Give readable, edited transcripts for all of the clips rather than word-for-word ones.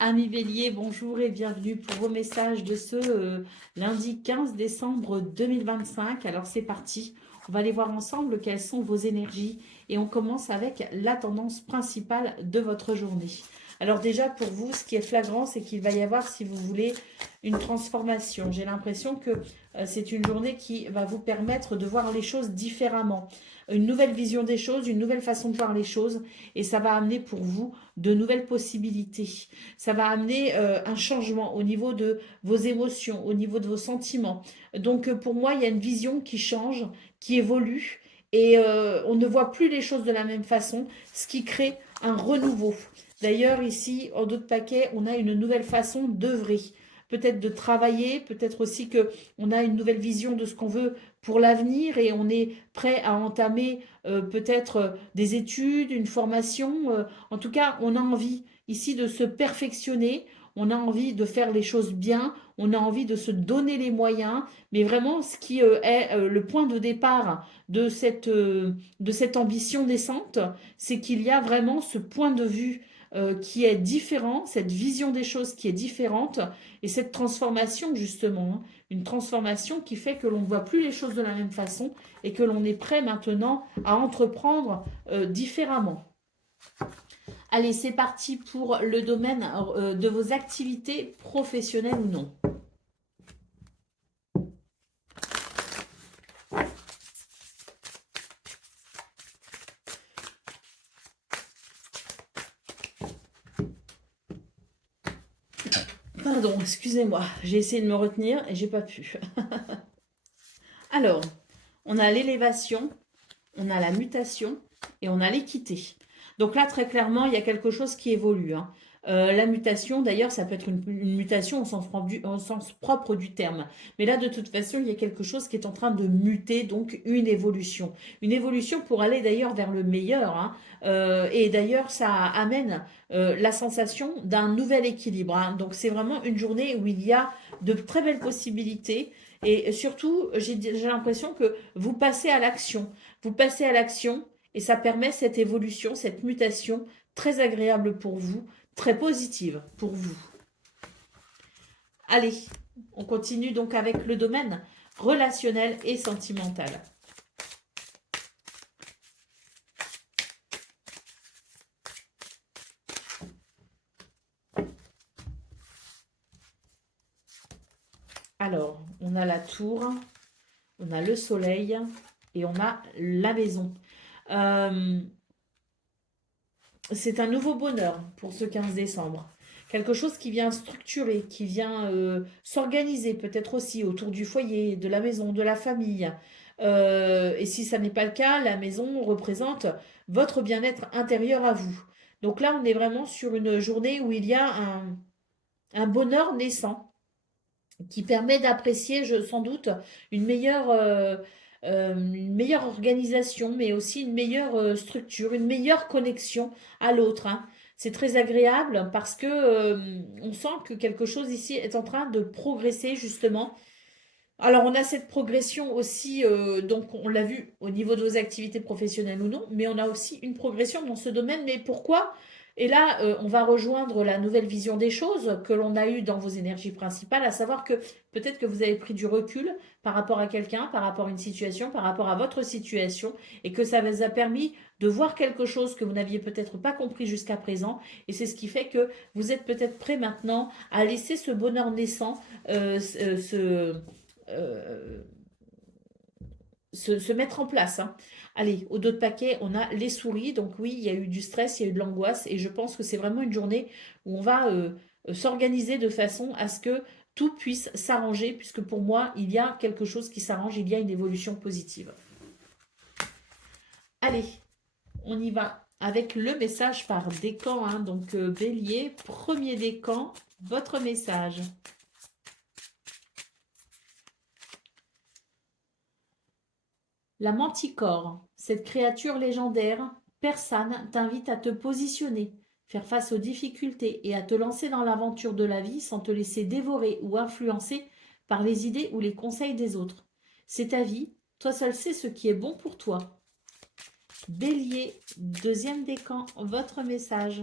Amis Bélier, bonjour et bienvenue pour vos messages de ce lundi 15 décembre 2025. Alors c'est parti, on va aller voir ensemble quelles sont vos énergies et on commence avec la tendance principale de votre journée. Alors déjà pour vous, ce qui est flagrant, c'est qu'il va y avoir, si vous voulez, une transformation. J'ai l'impression que c'est une journée qui va vous permettre de voir les choses différemment. Une nouvelle vision des choses, une nouvelle façon de voir les choses et ça va amener pour vous de nouvelles possibilités. Ça va amener un changement au niveau de vos émotions, au niveau de vos sentiments. Donc pour moi, il y a une vision qui change, qui évolue, et on ne voit plus les choses de la même façon, ce qui crée un renouveau. D'ailleurs, ici, en d'autres paquets, on a une nouvelle façon d'œuvrer. Peut-être de travailler, peut-être aussi que on a une nouvelle vision de ce qu'on veut pour l'avenir et on est prêt à entamer peut-être des études, une formation. En tout cas, on a envie ici de se perfectionner, on a envie de faire les choses bien, on a envie de se donner les moyens, mais vraiment ce qui est le point de départ de cette ambition naissante, c'est qu'il y a vraiment ce point de vue qui est différent, cette vision des choses qui est différente, et cette transformation justement, hein, une transformation qui fait que l'on ne voit plus les choses de la même façon et que l'on est prêt maintenant à entreprendre différemment. Allez, c'est parti pour le domaine de vos activités professionnelles ou non. Pardon, excusez-moi, j'ai essayé de me retenir et j'ai pas pu. Alors, on a l'élévation, on a la mutation et on a l'équité. Donc là, très clairement, il y a quelque chose qui évolue, hein. La mutation, d'ailleurs, ça peut être une mutation au sens propre du terme. Mais là, de toute façon, il y a quelque chose qui est en train de muter, donc une évolution. Une évolution pour aller d'ailleurs vers le meilleur, hein. Et d'ailleurs, ça amène la sensation d'un nouvel équilibre, hein. Donc c'est vraiment une journée où il y a de très belles possibilités. Et surtout, j'ai l'impression que vous passez à l'action. Vous passez à l'action et ça permet cette évolution, cette mutation très agréable pour vous, très positive pour vous. Allez, on continue donc avec le domaine relationnel et sentimental. Alors, on a la tour, on a le soleil et on a la maison. Euh, c'est un nouveau bonheur pour ce 15 décembre. Quelque chose qui vient structurer, qui vient s'organiser peut-être aussi autour du foyer, de la maison, de la famille. Et si ça n'est pas le cas, la maison représente votre bien-être intérieur à vous. Donc là, on est vraiment sur une journée où il y a un bonheur naissant qui permet d'apprécier, sans doute, une meilleure organisation, mais aussi une meilleure structure, une meilleure connexion à l'autre, hein. C'est très agréable parce que on sent que quelque chose ici est en train de progresser justement. Alors on a cette progression aussi, donc on l'a vu au niveau de vos activités professionnelles ou non, mais on a aussi une progression dans ce domaine. Mais pourquoi? Et là, on va rejoindre la nouvelle vision des choses que l'on a eue dans vos énergies principales, à savoir que peut-être que vous avez pris du recul par rapport à quelqu'un, par rapport à une situation, par rapport à votre situation, et que ça vous a permis de voir quelque chose que vous n'aviez peut-être pas compris jusqu'à présent. Et c'est ce qui fait que vous êtes peut-être prêt maintenant à laisser ce bonheur naissant euh, se mettre en place, hein. Allez, au dos de paquet, on a les souris. Donc oui, il y a eu du stress, il y a eu de l'angoisse. Et je pense que c'est vraiment une journée où on va s'organiser de façon à ce que tout puisse s'arranger, puisque pour moi, il y a quelque chose qui s'arrange, il y a une évolution positive. Allez, on y va avec le message par décan, hein. Donc bélier, premier décan, votre message. La manticore, cette créature légendaire, persane, t'invite à te positionner, faire face aux difficultés et à te lancer dans l'aventure de la vie sans te laisser dévorer ou influencer par les idées ou les conseils des autres. C'est ta vie, toi seul sais ce qui est bon pour toi. Bélier, deuxième décan, votre message.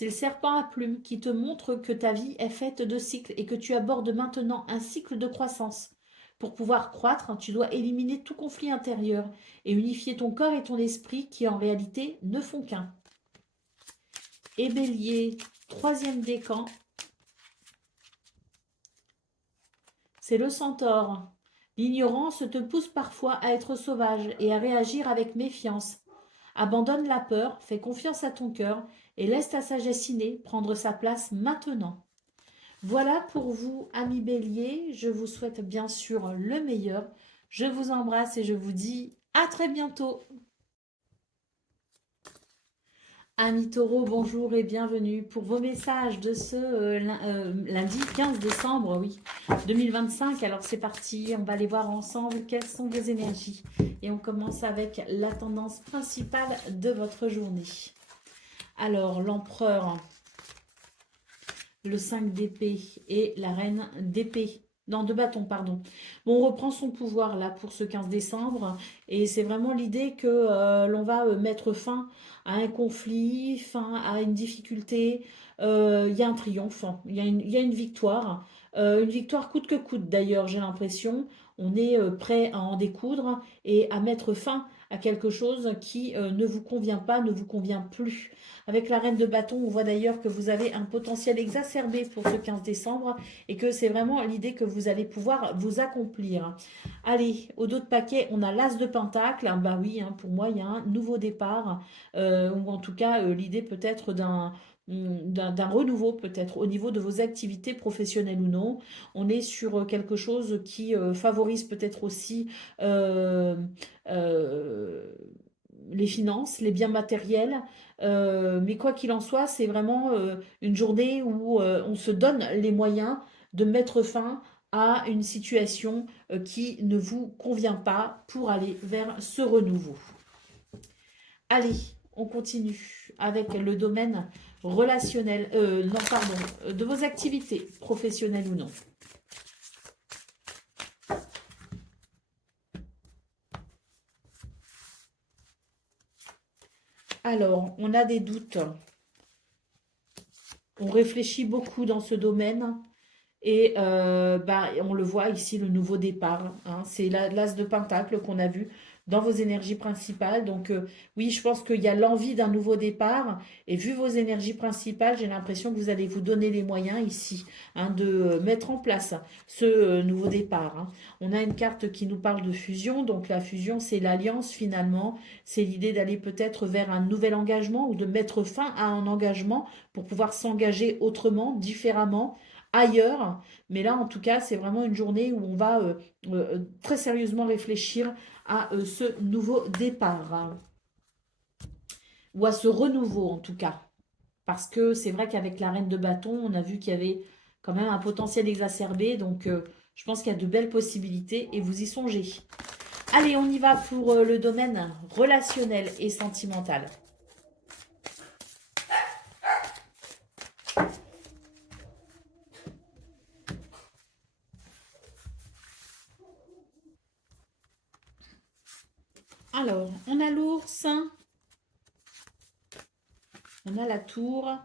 C'est le serpent à plumes qui te montre que ta vie est faite de cycles et que tu abordes maintenant un cycle de croissance. Pour pouvoir croître, tu dois éliminer tout conflit intérieur et unifier ton corps et ton esprit qui en réalité ne font qu'un. Et Bélier, troisième décan, c'est le centaure. L'ignorance te pousse parfois à être sauvage et à réagir avec méfiance. Abandonne la peur, fais confiance à ton cœur et laisse ta sagesse innée prendre sa place maintenant. Voilà pour vous, amis Bélier. Je vous souhaite bien sûr le meilleur. Je vous embrasse et je vous dis à très bientôt. Amis Taureau, bonjour et bienvenue pour vos messages de ce lundi 15 décembre, oui, 2025. Alors c'est parti, on va aller voir ensemble quelles sont vos énergies. Et on commence avec la tendance principale de votre journée. Alors l'empereur, le 5 d'épée et la reine d'épée. Non, de bâton, pardon. Bon, on reprend son pouvoir là pour ce 15 décembre et c'est vraiment l'idée que l'on va mettre fin à un conflit, fin à une difficulté. Il y a un triomphe, hein. Il y a une victoire coûte que coûte d'ailleurs, j'ai l'impression. On est prêt à en découdre et à mettre fin à quelque chose qui ne vous convient pas, ne vous convient plus. Avec la reine de bâton, on voit d'ailleurs que vous avez un potentiel exacerbé pour ce 15 décembre et que c'est vraiment l'idée que vous allez pouvoir vous accomplir. Allez, au dos de paquet, on a l'as de pentacle. Bah oui, hein, pour moi, il y a un nouveau départ, ou en tout cas, l'idée peut-être d'un renouveau peut-être au niveau de vos activités professionnelles ou non. On est sur quelque chose qui favorise peut-être aussi euh, euh, les finances, les biens matériels. Mais quoi qu'il en soit, c'est vraiment une journée où on se donne les moyens de mettre fin à une situation qui ne vous convient pas pour aller vers ce renouveau. Allez, on continue avec le domaine relationnel, non pardon, de vos activités professionnelles ou non. Alors, on a des doutes. On réfléchit beaucoup dans ce domaine. Et on le voit ici, le nouveau départ, hein. C'est l'as de Pentacle qu'on a vu dans vos énergies principales. Donc oui, je pense qu'il y a l'envie d'un nouveau départ. Et vu vos énergies principales, j'ai l'impression que vous allez vous donner les moyens ici, hein, de mettre en place ce nouveau départ, hein. On a une carte qui nous parle de fusion. Donc la fusion, c'est l'alliance finalement. C'est l'idée d'aller peut-être vers un nouvel engagement ou de mettre fin à un engagement pour pouvoir s'engager autrement, différemment ailleurs. Mais là, en tout cas, c'est vraiment une journée où on va très sérieusement réfléchir à ce nouveau départ, hein, ou à ce renouveau en tout cas. Parce que c'est vrai qu'avec la reine de bâton, on a vu qu'il y avait quand même un potentiel exacerbé. Donc, je pense qu'il y a de belles possibilités et vous y songez. Allez, on y va pour le domaine relationnel et sentimental. Alors, on a l'ours, on a la tour.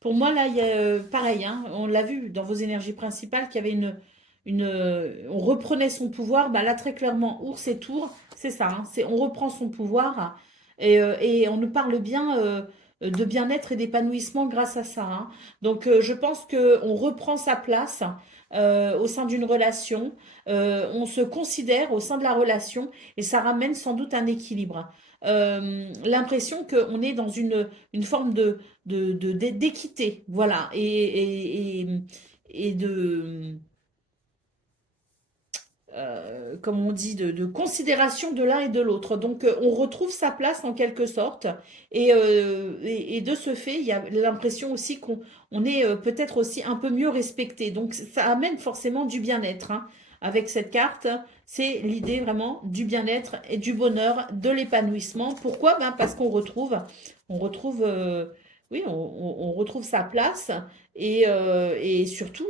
Pour moi, là, il y a pareil, hein, on l'a vu dans vos énergies principales qu'il y avait on reprenait son pouvoir. Bah, là, très clairement, ours et tour, c'est ça, hein, on reprend son pouvoir et on nous parle bien de bien-être et d'épanouissement grâce à ça, hein. Donc, je pense qu'on reprend sa place au sein d'une relation, on se considère au sein de la relation et ça ramène sans doute un équilibre. L'impression qu'on est dans une forme d'équité, voilà, et de, comme on dit, de considération de l'un et de l'autre. Donc, on retrouve sa place en quelque sorte, et de ce fait, il y a l'impression aussi qu'on est peut-être aussi un peu mieux respecté. Donc, ça amène forcément du bien-être, hein. Avec cette carte, c'est l'idée vraiment du bien-être et du bonheur, de l'épanouissement. Pourquoi? Ben parce on retrouve oui, on retrouve sa place et surtout,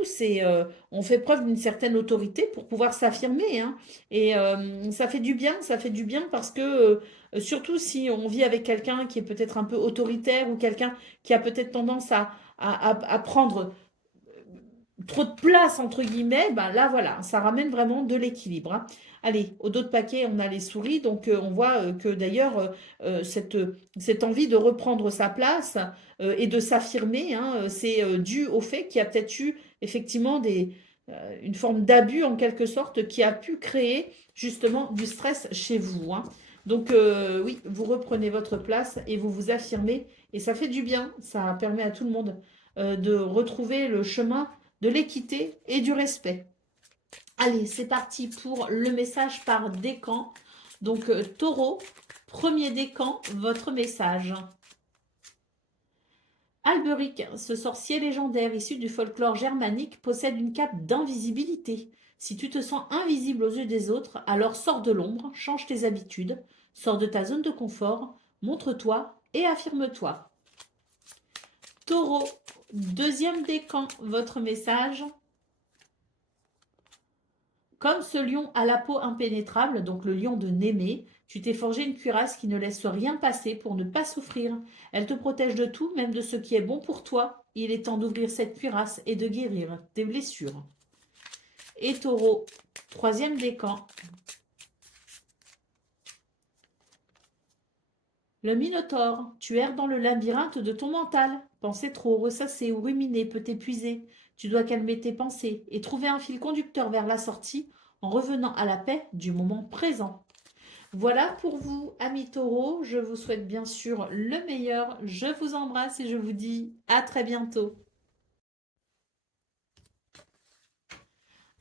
on fait preuve d'une certaine autorité pour pouvoir s'affirmer, hein. Et ça fait du bien parce que surtout si on vit avec quelqu'un qui est peut-être un peu autoritaire ou quelqu'un qui a peut-être tendance à prendre trop de place, entre guillemets, ben là, voilà, ça ramène vraiment de l'équilibre, hein. Allez, au dos de paquet, on a les souris, donc on voit que d'ailleurs, cette envie de reprendre sa place et de s'affirmer, hein, c'est dû au fait qu'il y a peut-être eu effectivement une forme d'abus en quelque sorte qui a pu créer justement du stress chez vous, hein. Donc oui, vous reprenez votre place et vous vous affirmez et ça fait du bien, ça permet à tout le monde de retrouver le chemin de l'équité et du respect. Allez, c'est parti pour le message par décan. Donc, taureau, premier décan, votre message. Alberic, ce sorcier légendaire issu du folklore germanique, possède une cape d'invisibilité. Si tu te sens invisible aux yeux des autres, alors sors de l'ombre, change tes habitudes, sors de ta zone de confort, montre-toi et affirme-toi. Taureau, deuxième décan, votre message. Comme ce lion à la peau impénétrable, donc le lion de Némée, tu t'es forgé une cuirasse qui ne laisse rien passer pour ne pas souffrir. Elle te protège de tout, même de ce qui est bon pour toi. Il est temps d'ouvrir cette cuirasse et de guérir tes blessures. Et taureau, troisième décan. Le Minotaure, tu erres dans le labyrinthe de ton mental. Penser trop, ressasser ou ruminer peut t'épuiser. Tu dois calmer tes pensées et trouver un fil conducteur vers la sortie en revenant à la paix du moment présent. Voilà pour vous, amis taureaux. Je vous souhaite bien sûr le meilleur. Je vous embrasse et je vous dis à très bientôt.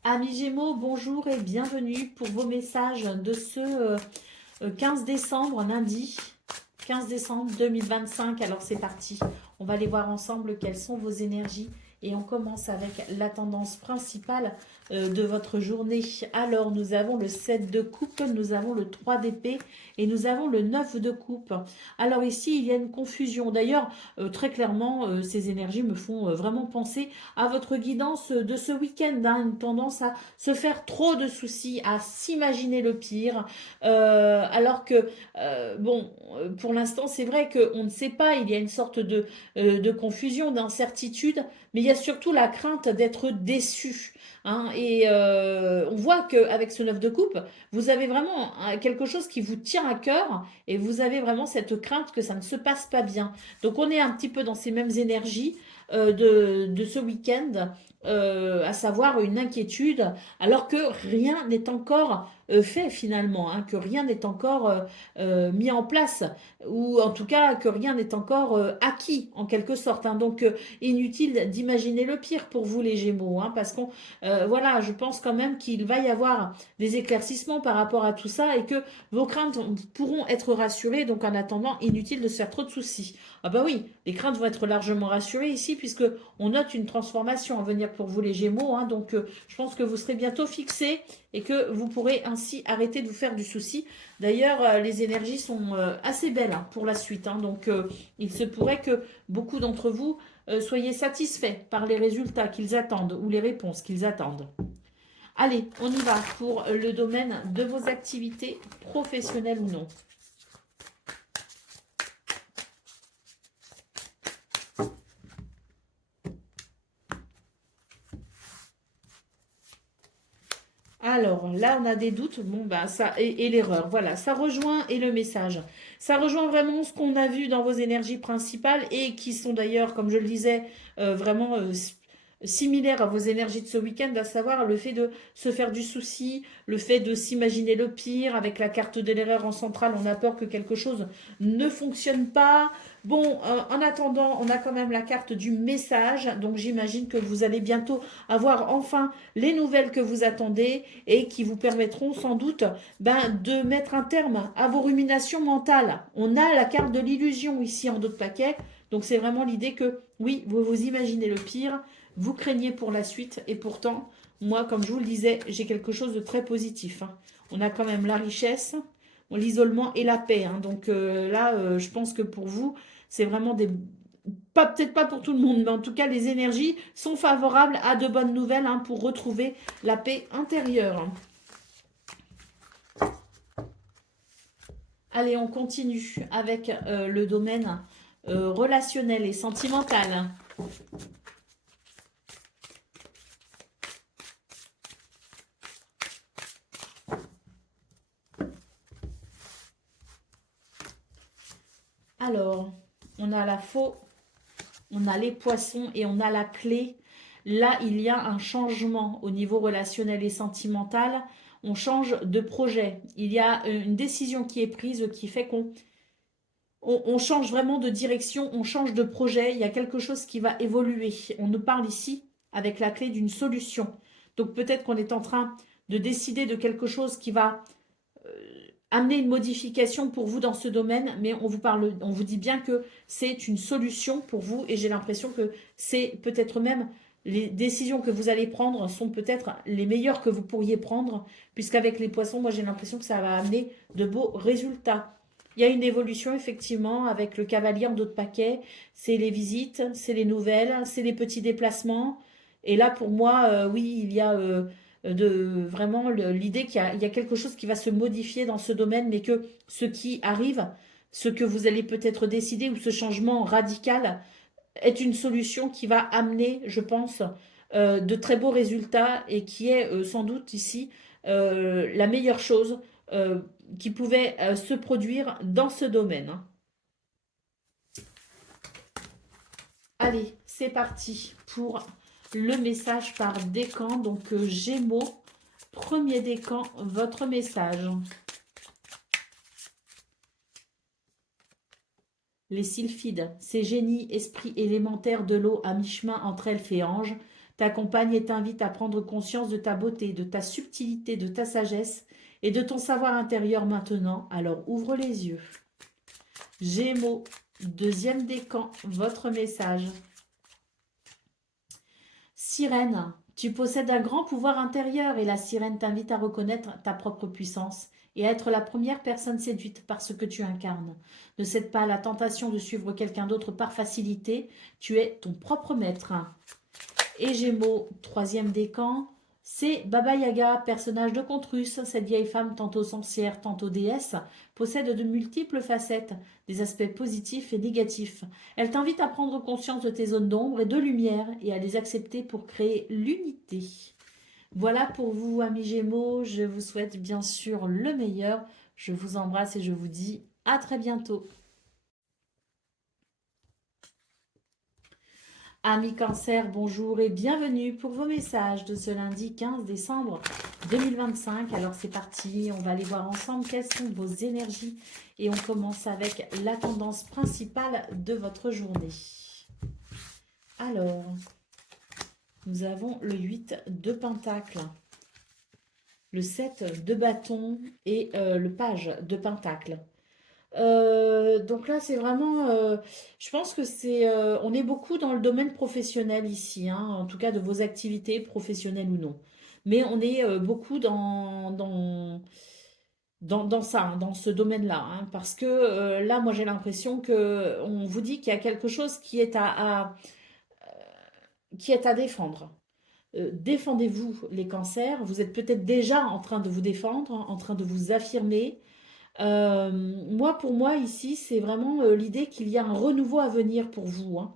Amis Gémeaux, bonjour et bienvenue pour vos messages de ce 15 décembre, lundi 15 décembre 2025. Alors c'est parti, on va aller voir ensemble quelles sont vos énergies et on commence avec la tendance principale de votre journée. Alors nous avons le 7 de coupe, nous avons le 3 d'épée et nous avons le 9 de coupe. Alors ici il y a une confusion. D'ailleurs très clairement ces énergies me font vraiment penser à votre guidance de ce week-end, hein, une tendance à se faire trop de soucis, à s'imaginer le pire, alors que bon, pour l'instant, c'est vrai qu'on ne sait pas, il y a une sorte de confusion, d'incertitude, mais il y a surtout la crainte d'être déçu, hein. Et on voit qu'avec ce 9 de coupe, vous avez vraiment quelque chose qui vous tient à cœur et vous avez vraiment cette crainte que ça ne se passe pas bien. Donc on est un petit peu dans ces mêmes énergies de ce week-end, à savoir une inquiétude, alors que rien n'est encore fait finalement, hein, que rien n'est encore mis en place, ou en tout cas que rien n'est encore acquis en quelque sorte, hein. Donc inutile d'imaginer le pire pour vous les Gémeaux, hein, parce qu'on voilà, je pense quand même qu'il va y avoir des éclaircissements par rapport à tout ça et que vos craintes pourront être rassurées. Donc en attendant, inutile de se faire trop de soucis. Ah bah oui, les craintes vont être largement rassurées ici puisque on note une transformation à venir pour vous les Gémeaux, hein. Donc je pense que vous serez bientôt fixés et que vous pourrez ainsi arrêter de vous faire du souci. D'ailleurs, les énergies sont assez belles, hein, pour la suite, hein. Donc il se pourrait que beaucoup d'entre vous soyez satisfaits par les résultats qu'ils attendent ou les réponses qu'ils attendent. Allez, on y va pour le domaine de vos activités professionnelles ou non. Alors là, on a des doutes. Bon, bah, ça, et l'erreur. Voilà, ça rejoint et le message. Ça rejoint vraiment ce qu'on a vu dans vos énergies principales et qui sont d'ailleurs, comme je le disais, vraiment similaires à vos énergies de ce week-end, à savoir le fait de se faire du souci, le fait de s'imaginer le pire. Avec la carte de l'erreur en centrale, on a peur que quelque chose ne fonctionne pas. Bon, en attendant, on a quand même la carte du message. Donc j'imagine que vous allez bientôt avoir enfin les nouvelles que vous attendez et qui vous permettront sans doute de mettre un terme à vos ruminations mentales. On a la carte de l'illusion ici en dos de paquet, donc c'est vraiment l'idée que oui, vous vous imaginez le pire, vous craignez pour la suite et pourtant, moi, comme je vous le disais, j'ai quelque chose de très positif, hein. On a quand même la richesse, l'isolement et la paix, hein. Donc là, je pense que pour vous, c'est vraiment pas peut-être pas pour tout le monde, mais en tout cas, les énergies sont favorables à de bonnes nouvelles hein, pour retrouver la paix intérieure. Allez, on continue avec le domaine relationnel et sentimental. Alors, on a la faux, on a les poissons et on a la clé. Là, il y a un changement au niveau relationnel et sentimental. On change de projet. Il y a une décision qui est prise qui fait qu'on change vraiment de direction, on change de projet. Il y a quelque chose qui va évoluer. On nous parle ici avec la clé d'une solution. Donc peut-être qu'on est en train de décider de quelque chose qui va amener une modification pour vous dans ce domaine, mais on vous dit bien que c'est une solution pour vous et j'ai l'impression que c'est peut-être même les décisions que vous allez prendre sont peut-être les meilleures que vous pourriez prendre, puisqu'avec les poissons, moi j'ai l'impression que ça va amener de beaux résultats. Il y a une évolution effectivement avec le cavalier en dos de paquet, c'est les visites, c'est les nouvelles, c'est les petits déplacements. Et là pour moi, oui, il y a de vraiment l'idée qu'il y a quelque chose qui va se modifier dans ce domaine, mais que ce qui arrive, ce que vous allez peut-être décider ou ce changement radical est une solution qui va amener, je pense, de très beaux résultats et qui est sans doute ici la meilleure chose qui pouvait se produire dans ce domaine. Allez, c'est parti pour le message par décan. Donc, Gémeaux, premier décan, votre message. Les sylphides, ces génies, esprits élémentaires de l'eau à mi-chemin entre elfes et anges, t'accompagnent et t'invitent à prendre conscience de ta beauté, de ta subtilité, de ta sagesse et de ton savoir intérieur maintenant. Alors, ouvre les yeux. Gémeaux, deuxième décan, votre message. Sirène, tu possèdes un grand pouvoir intérieur et la sirène t'invite à reconnaître ta propre puissance et à être la première personne séduite par ce que tu incarnes. Ne cède pas à la tentation de suivre quelqu'un d'autre par facilité, tu es ton propre maître. Et Gémeaux, troisième décan, c'est Baba Yaga, personnage de conte russe. Cette vieille femme, tantôt sorcière, tantôt déesse, possède de multiples facettes, des aspects positifs et négatifs. Elle t'invite à prendre conscience de tes zones d'ombre et de lumière et à les accepter pour créer l'unité. Voilà pour vous, amis Gémeaux. Je vous souhaite bien sûr le meilleur. Je vous embrasse et je vous dis à très bientôt. Amis Cancer, bonjour et bienvenue pour vos messages de ce lundi 15 décembre 2025. Alors c'est parti, on va aller voir ensemble quelles sont vos énergies et on commence avec la tendance principale de votre journée. Alors, nous avons le 8 de Pentacle, le 7 de bâton et le page de Pentacle. Donc là, c'est vraiment, je pense que on est beaucoup dans le domaine professionnel ici, hein, en tout cas de vos activités professionnelles ou non. Mais on est beaucoup dans ça, hein, dans ce domaine-là, hein, parce que là, moi, j'ai l'impression que on vous dit qu'il y a quelque chose qui est à défendre. Défendez-vous les cancers. Vous êtes peut-être déjà en train de vous défendre, en train de vous affirmer. Moi, pour moi, ici, c'est vraiment l'idée qu'il y a un renouveau à venir pour vous hein,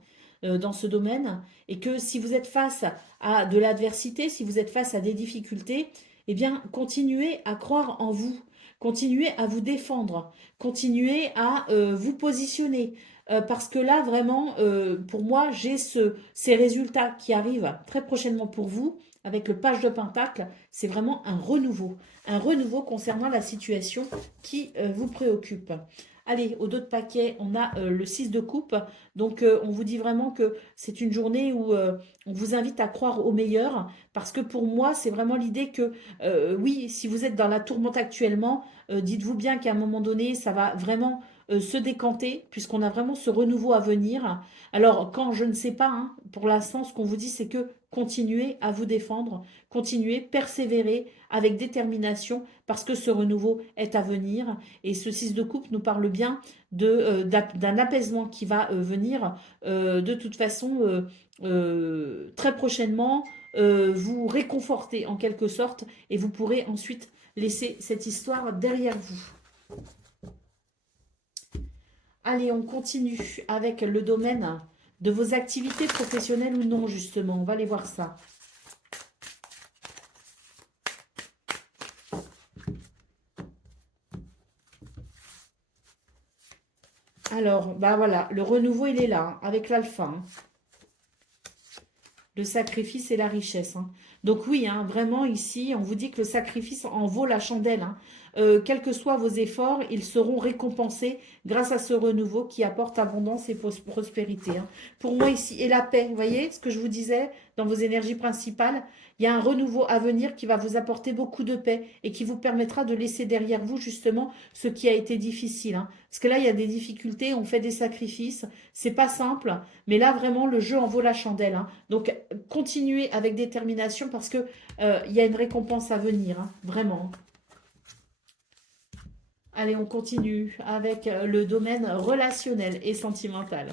dans ce domaine et que si vous êtes face à de l'adversité, si vous êtes face à des difficultés, eh bien, continuez à croire en vous, continuez à vous défendre, continuez à vous positionner. Parce que là, vraiment, pour moi, j'ai ces résultats qui arrivent très prochainement pour vous avec le page de Pentacle. C'est vraiment un renouveau concernant la situation qui vous préoccupe. Allez, au dos de paquet, on a le 6 de coupe. Donc, on vous dit vraiment que c'est une journée où on vous invite à croire au meilleur. Parce que pour moi, c'est vraiment l'idée que, oui, si vous êtes dans la tourmente actuellement, dites-vous bien qu'à un moment donné, ça va vraiment se décanter, puisqu'on a vraiment ce renouveau à venir. Alors, quand je ne sais pas, hein, pour l'instant, ce qu'on vous dit, c'est que continuez à vous défendre, continuez, persévérez avec détermination, parce que ce renouveau est à venir. Et ce 6 de coupe nous parle bien d'un apaisement qui va venir de toute façon très prochainement, vous réconforter en quelque sorte, et vous pourrez ensuite laisser cette histoire derrière vous. Allez, on continue avec le domaine de vos activités professionnelles ou non, justement. On va aller voir ça. Alors, bah voilà, le renouveau, il est là, hein, avec l'alpha. Hein. Le sacrifice et la richesse. Hein. Donc oui, hein, vraiment ici, on vous dit que le sacrifice en vaut la chandelle. Hein. Quels que soient vos efforts, ils seront récompensés grâce à ce renouveau qui apporte abondance et prospérité. Hein. Pour moi ici, et la paix, vous voyez ce que je vous disais dans vos énergies principales, il y a un renouveau à venir qui va vous apporter beaucoup de paix et qui vous permettra de laisser derrière vous justement ce qui a été difficile. Hein. Parce que là, il y a des difficultés, on fait des sacrifices, c'est pas simple, mais là vraiment le jeu en vaut la chandelle. Hein. Donc continuez avec détermination parce que il y a une récompense à venir, hein, vraiment. Allez, on continue avec le domaine relationnel et sentimental.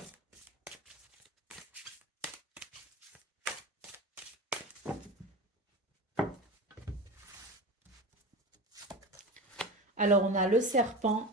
Alors, on a le serpent,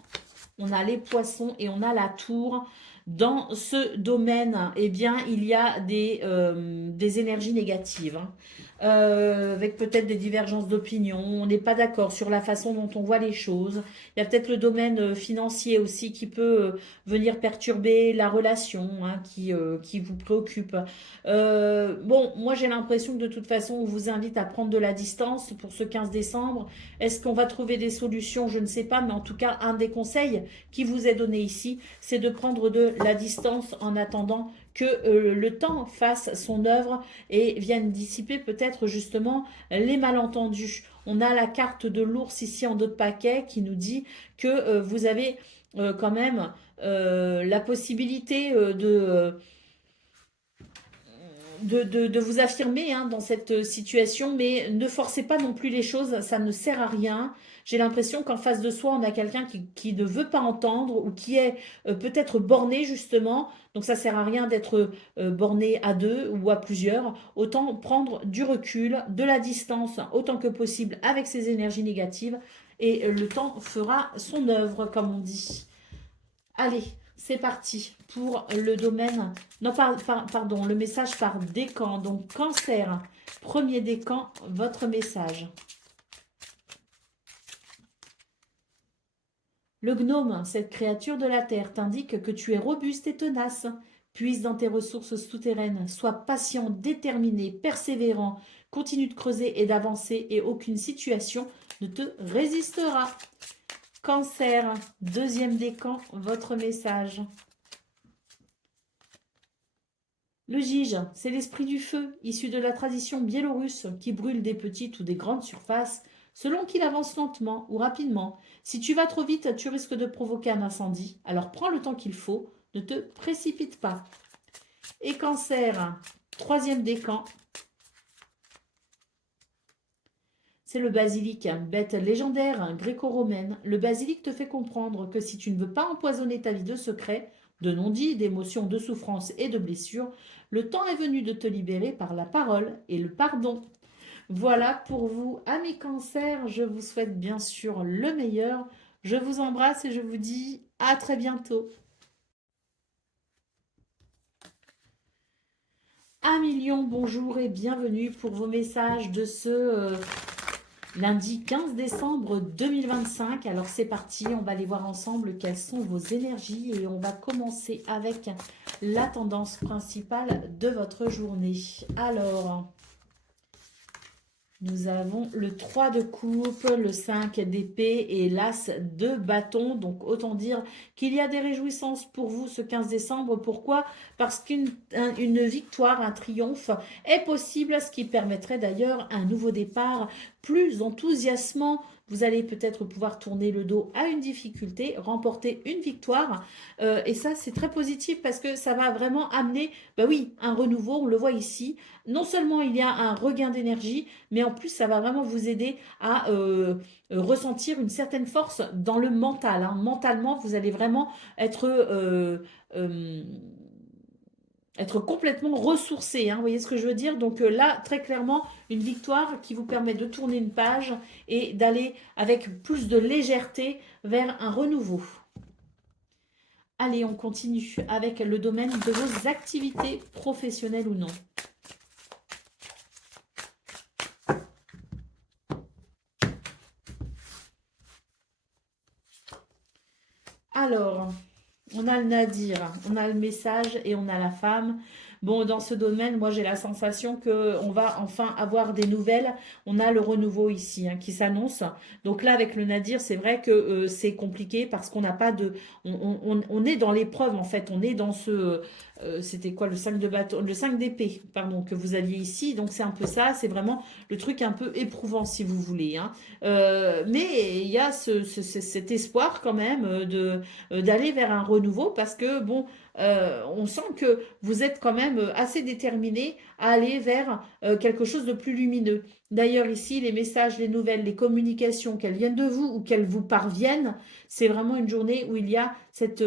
on a les poissons et on a la tour. Dans ce domaine, eh bien, il y a des énergies négatives, hein. Avec peut-être des divergences d'opinion. On n'est pas d'accord sur la façon dont on voit les choses. Il y a peut-être le domaine financier aussi qui peut venir perturber la relation, hein, qui vous préoccupe. Bon, moi j'ai l'impression que de toute façon, on vous invite à prendre de la distance pour ce 15 décembre. Est-ce qu'on va trouver des solutions? Je ne sais pas, mais en tout cas, un des conseils qui vous est donné ici, c'est de prendre de la distance en attendant que le temps fasse son œuvre et vienne dissiper peut-être justement les malentendus. On a la carte de l'ours ici en dos de paquet qui nous dit que vous avez quand même la possibilité de vous affirmer hein, dans cette situation, mais ne forcez pas non plus les choses, ça ne sert à rien. J'ai l'impression qu'en face de soi, on a quelqu'un qui ne veut pas entendre ou qui est peut-être borné justement. Donc ça sert à rien d'être borné à deux ou à plusieurs. Autant prendre du recul, de la distance autant que possible avec ces énergies négatives et le temps fera son œuvre, comme on dit. Allez, c'est parti pour le domaine. Non, pardon, le message par décan. Donc, cancer, premier décan, votre message. Le gnome, cette créature de la terre, t'indique que tu es robuste et tenace. Puise dans tes ressources souterraines. Sois patient, déterminé, persévérant. Continue de creuser et d'avancer et aucune situation ne te résistera. Cancer, deuxième décan, votre message. Le Jige, c'est l'esprit du feu, issu de la tradition biélorusse, qui brûle des petites ou des grandes surfaces, selon qu'il avance lentement ou rapidement. Si tu vas trop vite, tu risques de provoquer un incendie, alors prends le temps qu'il faut, ne te précipite pas. Et Cancer, troisième décan, c'est le basilic, bête légendaire gréco-romaine. Le basilic te fait comprendre que si tu ne veux pas empoisonner ta vie de secrets, de non-dits, d'émotions, de souffrances et de blessures, le temps est venu de te libérer par la parole et le pardon. Voilà pour vous, amis cancers. Je vous souhaite bien sûr le meilleur. Je vous embrasse et je vous dis à très bientôt. 1 million, bonjour et bienvenue pour vos messages de ce lundi 15 décembre 2025. Alors c'est parti, on va aller voir ensemble quelles sont vos énergies et on va commencer avec la tendance principale de votre journée. Alors, nous avons le 3 de coupe, le 5 d'épée et l'as de bâton. Donc, autant dire qu'il y a des réjouissances pour vous ce 15 décembre. Pourquoi? Parce qu'une victoire, un triomphe est possible, ce qui permettrait d'ailleurs un nouveau départ plus enthousiasmant. Vous allez peut-être pouvoir tourner le dos à une difficulté, remporter une victoire. Et ça, c'est très positif parce que ça va vraiment amener, bah oui, un renouveau. On le voit ici. Non seulement il y a un regain d'énergie, mais en plus, ça va vraiment vous aider à ressentir une certaine force dans le mental, hein. Mentalement, vous allez vraiment euh, être complètement ressourcé, hein, vous voyez ce que je veux dire? Donc là, très clairement, une victoire qui vous permet de tourner une page et d'aller avec plus de légèreté vers un renouveau. Allez, on continue avec le domaine de vos activités professionnelles ou non. Alors, on a le nadir, on a le message et on a la femme. Bon, dans ce domaine, moi j'ai la sensation qu'on va enfin avoir des nouvelles. On a le renouveau ici, hein, qui s'annonce. Donc là, avec le nadir, c'est vrai que c'est compliqué parce qu'on n'a pas de... On est dans l'épreuve en fait. On est dans ce... c'était quoi le 5 de bâton, le 5 d'épée, pardon, que vous aviez ici. Donc c'est un peu ça. C'est vraiment le truc un peu éprouvant si vous voulez, hein. Mais il y a cet espoir quand même d'aller vers un renouveau parce que, bon, on sent que vous êtes quand même assez déterminé à aller vers quelque chose de plus lumineux. D'ailleurs, ici, les messages, les nouvelles, les communications, qu'elles viennent de vous ou qu'elles vous parviennent, c'est vraiment une journée où il y a cette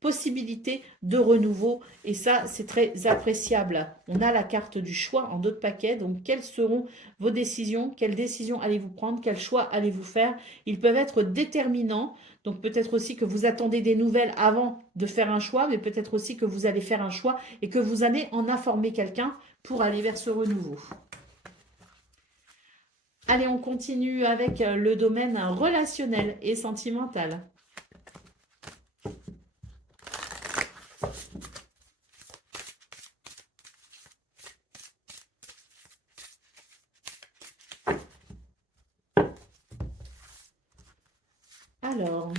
possibilité de renouveau et ça, c'est très appréciable. On a la carte du choix en d'autres paquets, donc quelles seront vos décisions, quelles décisions allez-vous prendre, quels choix allez-vous faire? Ils peuvent être déterminants. Donc peut-être aussi que vous attendez des nouvelles avant de faire un choix, mais peut-être aussi que vous allez faire un choix et que vous allez en informer quelqu'un pour aller vers ce renouveau. Allez, on continue avec le domaine relationnel et sentimental. Alors,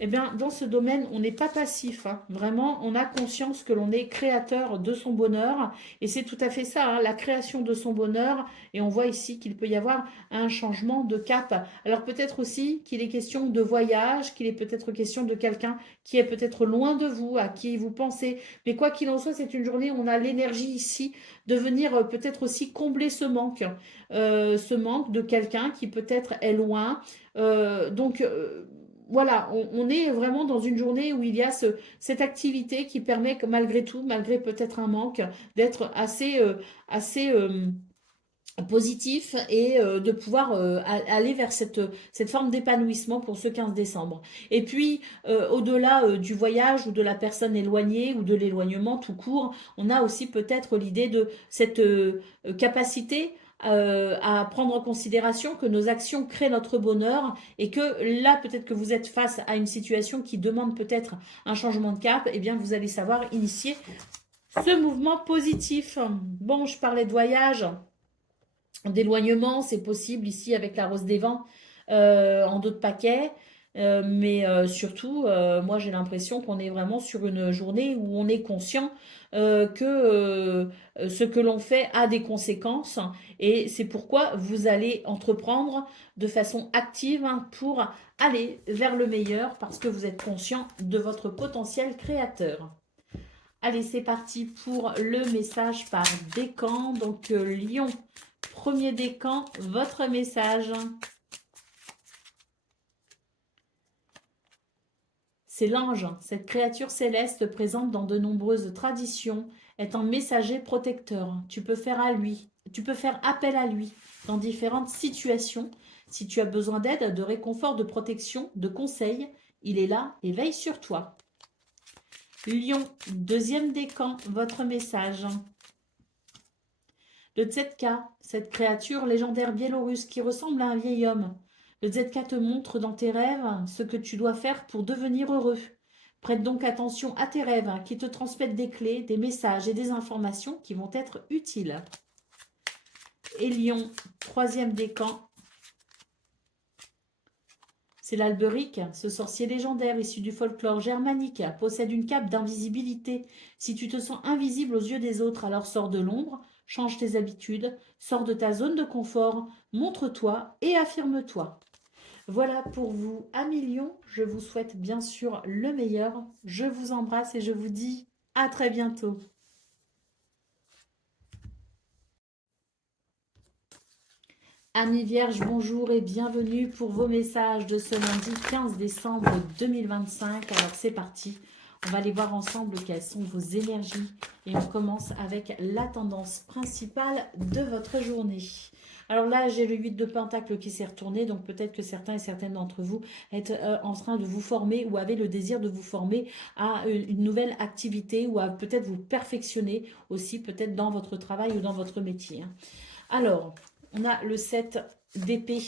eh bien, dans ce domaine, on n'est pas passif, hein. Vraiment, on a conscience que l'on est créateur de son bonheur. Et c'est tout à fait ça, hein, la création de son bonheur. Et on voit ici qu'il peut y avoir un changement de cap. Alors peut-être aussi qu'il est question de voyage, qu'il est peut-être question de quelqu'un qui est peut-être loin de vous, à qui vous pensez. Mais quoi qu'il en soit, c'est une journée où on a l'énergie ici de venir peut-être aussi combler ce manque de quelqu'un qui peut-être est loin. Voilà, on est vraiment dans une journée où il y a cette activité qui permet que malgré tout, malgré peut-être un manque, d'être assez positif et de pouvoir aller vers cette forme d'épanouissement pour ce 15 décembre. Et puis, au-delà du voyage ou de la personne éloignée ou de l'éloignement tout court, on a aussi peut-être l'idée de cette capacité à prendre en considération que nos actions créent notre bonheur et que là, peut-être que vous êtes face à une situation qui demande peut-être un changement de cap, et bien vous allez savoir initier ce mouvement positif. Bon, je parlais de voyage, d'éloignement, c'est possible ici avec la rose des vents en d'autres paquets. Mais surtout, moi j'ai l'impression qu'on est vraiment sur une journée où on est conscient que ce que l'on fait a des conséquences et c'est pourquoi vous allez entreprendre de façon active, hein, pour aller vers le meilleur parce que vous êtes conscient de votre potentiel créateur. Allez, c'est parti pour le message par décan. Donc, Lion, premier décan, votre message. C'est l'ange, cette créature céleste présente dans de nombreuses traditions, est un messager protecteur. Tu peux faire appel à lui dans différentes situations. Si tu as besoin d'aide, de réconfort, de protection, de conseils, il est là et veille sur toi. Lion, deuxième décan, votre message. Le Tzedka, cette créature légendaire biélorusse qui ressemble à un vieil homme. Le Tzedka te montre dans tes rêves ce que tu dois faire pour devenir heureux. Prête donc attention à tes rêves qui te transmettent des clés, des messages et des informations qui vont être utiles. Et Lion, troisième décan. C'est l'Alberic, ce sorcier légendaire issu du folklore germanique, possède une cape d'invisibilité. Si tu te sens invisible aux yeux des autres, alors sors de l'ombre, change tes habitudes, sors de ta zone de confort, montre-toi et affirme-toi. Voilà pour vous, amis Lions. Je vous souhaite bien sûr le meilleur. Je vous embrasse et je vous dis à très bientôt. Amis Vierges, bonjour et bienvenue pour vos messages de ce lundi 15 décembre 2025. Alors c'est parti, on va aller voir ensemble quelles sont vos énergies et on commence avec la tendance principale de votre journée. Alors là, j'ai le 8 de Pentacle qui s'est retourné, donc peut-être que certains et certaines d'entre vous êtes en train de vous former ou avez le désir de vous former à une nouvelle activité ou à peut-être vous perfectionner aussi peut-être dans votre travail ou dans votre métier. Alors, on a le 7 d'épée,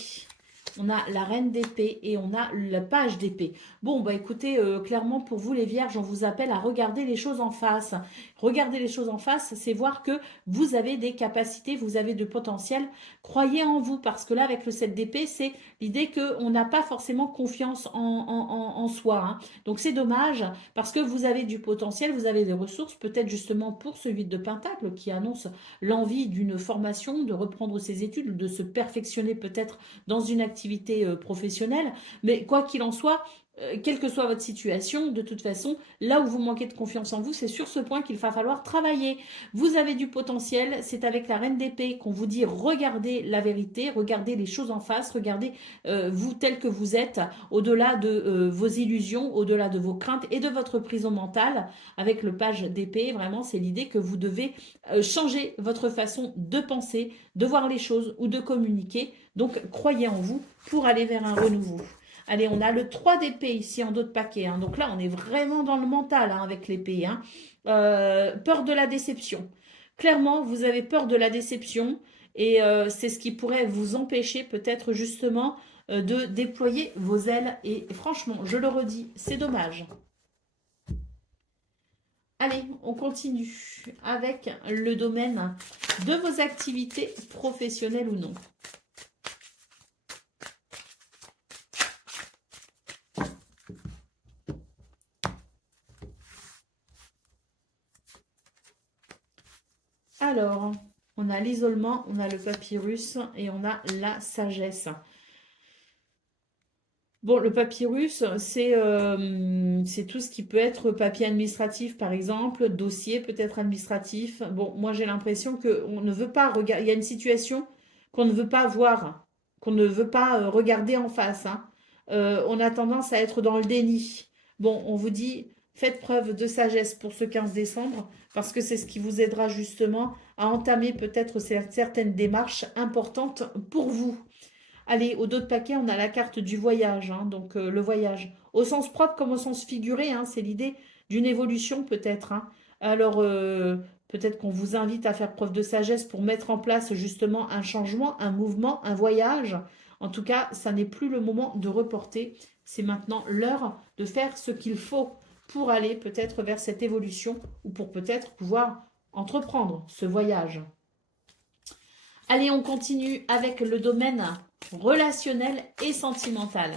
on a la reine d'épée et on a la page d'épée. Bon, bah écoutez, clairement pour vous les vierges, on vous appelle à regarder les choses en face. Regarder les choses en face, c'est voir que vous avez des capacités, vous avez de potentiel. Croyez en vous, parce que là, avec le 7 d'épée, c'est l'idée qu'on n'a pas forcément confiance en soi. Hein. Donc c'est dommage, parce que vous avez du potentiel, vous avez des ressources, peut-être justement pour ce 8 de Pentacle qui annonce l'envie d'une formation, de reprendre ses études, de se perfectionner peut-être dans une activité professionnelle. Mais quoi qu'il en soit, quelle que soit votre situation, de toute façon, là où vous manquez de confiance en vous, c'est sur ce point qu'il va falloir travailler. Vous avez du potentiel, c'est avec la reine d'épée qu'on vous dit regardez la vérité, regardez les choses en face, regardez vous tel que vous êtes, au-delà de vos illusions, au-delà de vos craintes et de votre prison mentale. Avec le page d'épée, vraiment, c'est l'idée que vous devez changer votre façon de penser, de voir les choses ou de communiquer. Donc, croyez en vous pour aller vers un renouveau. Allez, on a le 3 d'épée ici en dos de paquet. Hein. Donc là, on est vraiment dans le mental hein, avec l'épée. Hein. Peur de la déception. Clairement, vous avez peur de la déception et c'est ce qui pourrait vous empêcher peut-être justement de déployer vos ailes. Et franchement, je le redis, c'est dommage. Allez, on continue avec le domaine de vos activités professionnelles ou non. Alors, on a l'isolement, on a le papyrus et on a la sagesse. Bon, le papyrus, c'est tout ce qui peut être papier administratif, par exemple, dossier peut-être administratif. Bon, moi j'ai l'impression qu'on ne veut pas regarder, il y a une situation qu'on ne veut pas voir, qu'on ne veut pas regarder en face. Hein. On a tendance à être dans le déni. Bon, on vous dit, faites preuve de sagesse pour ce 15 décembre, parce que c'est ce qui vous aidera justement à entamer peut-être certaines démarches importantes pour vous. Allez, au dos de paquet, on a la carte du voyage, hein, donc le voyage. Au sens propre comme au sens figuré, hein, c'est l'idée d'une évolution peut-être. Hein. Alors, peut-être qu'on vous invite à faire preuve de sagesse pour mettre en place justement un changement, un mouvement, un voyage. En tout cas, ça n'est plus le moment de reporter. C'est maintenant l'heure de faire ce qu'il faut pour aller peut-être vers cette évolution ou pour peut-être pouvoir entreprendre ce voyage. Allez, on continue avec le domaine relationnel et sentimental.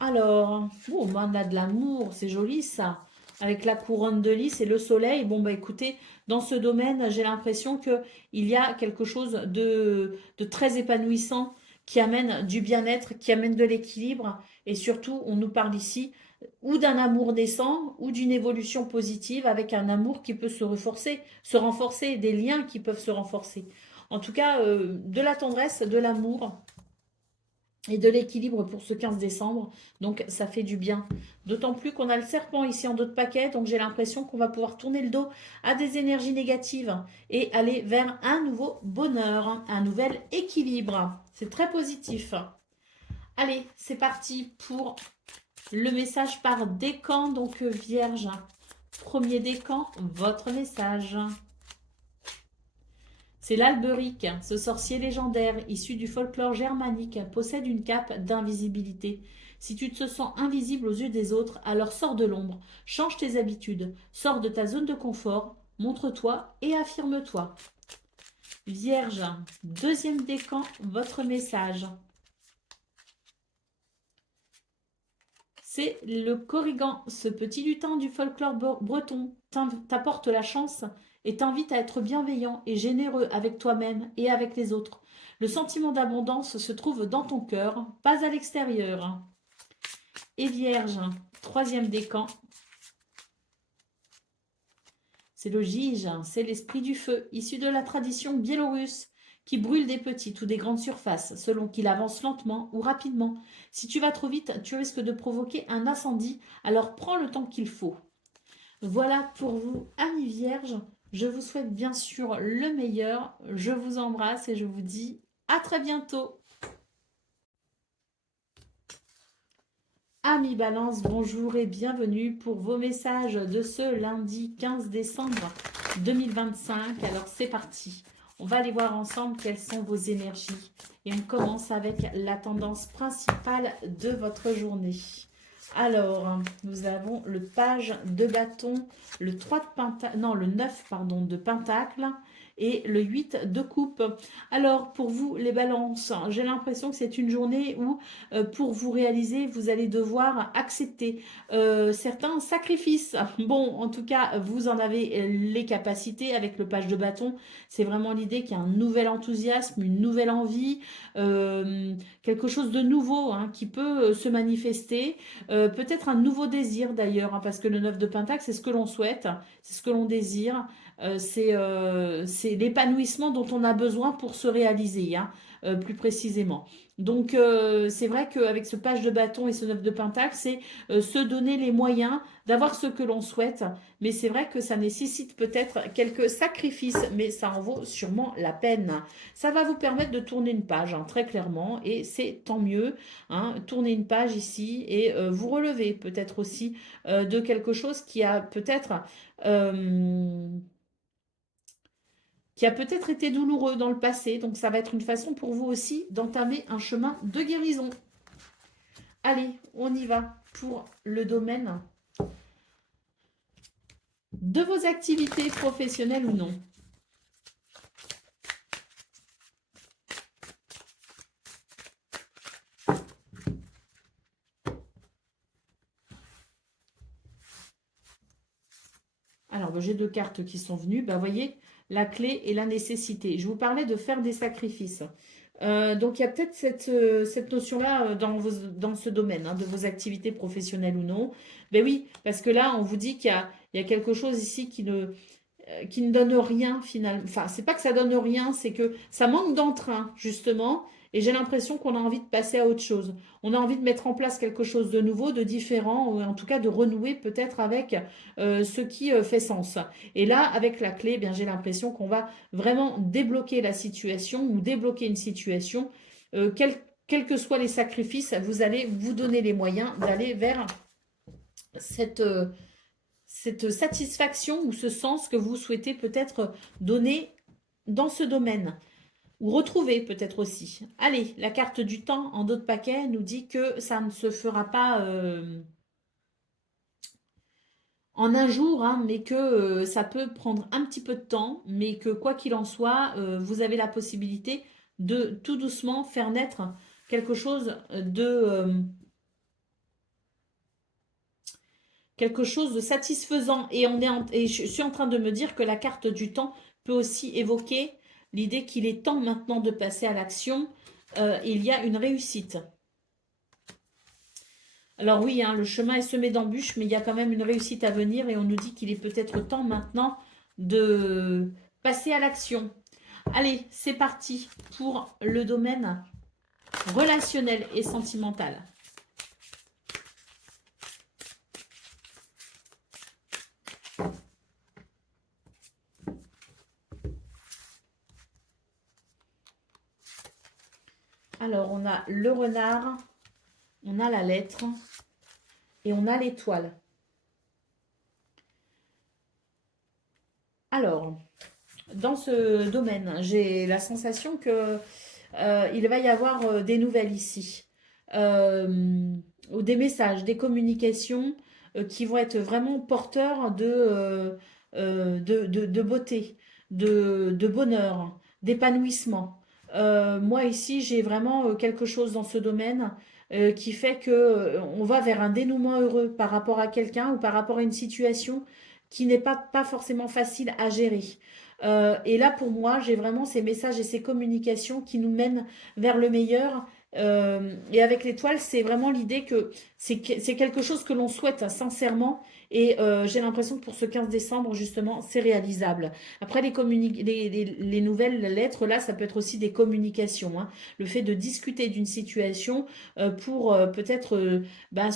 Alors, oh, on a de l'amour, c'est joli ça. Avec la couronne de lys et le soleil. Bon, bah écoutez, dans ce domaine, j'ai l'impression qu'il y a quelque chose de très épanouissant qui amène du bien-être, qui amène de l'équilibre. Et surtout, on nous parle ici ou d'un amour naissant ou d'une évolution positive avec un amour qui peut se renforcer, des liens qui peuvent se renforcer. En tout cas, de la tendresse, de l'amour et de l'équilibre pour ce 15 décembre. Donc, ça fait du bien. D'autant plus qu'on a le serpent ici en dos de paquet. Donc, j'ai l'impression qu'on va pouvoir tourner le dos à des énergies négatives et aller vers un nouveau bonheur, un nouvel équilibre. C'est très positif. Allez, c'est parti pour le message par décan. Donc, Vierge, premier décan, votre message. C'est l'Alberic, ce sorcier légendaire issu du folklore germanique possède une cape d'invisibilité. Si tu te sens invisible aux yeux des autres, alors sors de l'ombre, change tes habitudes, sors de ta zone de confort, montre-toi et affirme-toi. Vierge, deuxième décan, votre message. C'est le Corrigan, ce petit lutin du folklore breton t'apporte la chance et t'invite à être bienveillant et généreux avec toi-même et avec les autres. Le sentiment d'abondance se trouve dans ton cœur, pas à l'extérieur. Et Vierge, troisième décan, c'est le Jige, c'est l'esprit du feu, issu de la tradition biélorusse, qui brûle des petites ou des grandes surfaces, selon qu'il avance lentement ou rapidement. Si tu vas trop vite, tu risques de provoquer un incendie, alors prends le temps qu'il faut. Voilà pour vous, amis vierges. Je vous souhaite bien sûr le meilleur. Je vous embrasse et je vous dis à très bientôt. Amis Balance, bonjour et bienvenue pour vos messages de ce lundi 15 décembre 2025. Alors c'est parti, on va aller voir ensemble quelles sont vos énergies. Et on commence avec la tendance principale de votre journée. Alors, nous avons le page de bâton, le 3 de pentacle, non, le 9 pardon, de pentacle et le 8 de coupe. Alors, pour vous, les balances, j'ai l'impression que c'est une journée où, pour vous réaliser, vous allez devoir accepter certains sacrifices. Bon, en tout cas, vous en avez les capacités avec le page de bâton. C'est vraiment l'idée qu'il y a un nouvel enthousiasme, une nouvelle envie, quelque chose de nouveau hein, qui peut se manifester. Peut-être un nouveau désir d'ailleurs, hein, parce que le 9 de Pentacle, c'est ce que l'on souhaite, c'est ce que l'on désire, c'est l'épanouissement dont on a besoin pour se réaliser, hein, plus précisément. Donc c'est vrai qu'avec ce page de bâton et ce 9 de Pentacle, c'est se donner les moyens d'avoir ce que l'on souhaite, mais c'est vrai que ça nécessite peut-être quelques sacrifices, mais ça en vaut sûrement la peine. Ça va vous permettre de tourner une page, hein, très clairement, et c'est tant mieux. Hein, tourner une page ici et vous relever peut-être aussi de quelque chose euh, qui a peut-être été douloureux dans le passé. Donc ça va être une façon pour vous aussi d'entamer un chemin de guérison. Allez, on y va pour le domaine de vos activités professionnelles ou non. Alors, j'ai deux cartes qui sont venues. Vous voyez, la clé et la nécessité. Je vous parlais de faire des sacrifices. Donc, il y a peut-être cette notion-là dans ce domaine, hein, de vos activités professionnelles ou non. Ben oui, parce que là, on vous dit qu'il y a quelque chose ici qui ne donne rien finalement. Enfin, c'est pas que ça donne rien, c'est que ça manque d'entrain, justement. Et j'ai l'impression qu'on a envie de passer à autre chose. On a envie de mettre en place quelque chose de nouveau, de différent, ou en tout cas de renouer peut-être avec ce qui fait sens. Et là, avec la clé, eh bien, j'ai l'impression qu'on va vraiment débloquer la situation ou débloquer une situation. Quels que soient les sacrifices, vous allez vous donner les moyens d'aller vers cette satisfaction ou ce sens que vous souhaitez peut-être donner dans ce domaine ou retrouver peut-être aussi. Allez, la carte du temps en d'autres paquets nous dit que ça ne se fera pas en un jour, hein, mais que ça peut prendre un petit peu de temps, mais que quoi qu'il en soit, vous avez la possibilité de tout doucement faire naître quelque chose de satisfaisant. Et je suis en train de me dire que la carte du temps peut aussi évoquer l'idée qu'il est temps maintenant de passer à l'action. Il y a une réussite. Alors oui, hein, le chemin est semé d'embûches, mais il y a quand même une réussite à venir et on nous dit qu'il est peut-être temps maintenant de passer à l'action. Allez, c'est parti pour le domaine relationnel et sentimental. Alors, on a le renard, on a la lettre et on a l'étoile. Alors, dans ce domaine, j'ai la sensation que il va y avoir des nouvelles ici, ou des messages, des communications qui vont être vraiment porteurs de beauté, de bonheur, d'épanouissement. Moi ici, j'ai vraiment quelque chose dans ce domaine qui fait que on va vers un dénouement heureux par rapport à quelqu'un ou par rapport à une situation qui n'est pas forcément facile à gérer. Et là, pour moi, j'ai vraiment ces messages et ces communications qui nous mènent vers le meilleur. Et avec l'étoile, c'est vraiment l'idée que c'est quelque chose que l'on souhaite hein, sincèrement. Et j'ai l'impression que pour ce 15 décembre, justement, c'est réalisable. Après, les nouvelles lettres, là, ça peut être aussi des communications. Hein. Le fait de discuter d'une situation pour peut-être ben,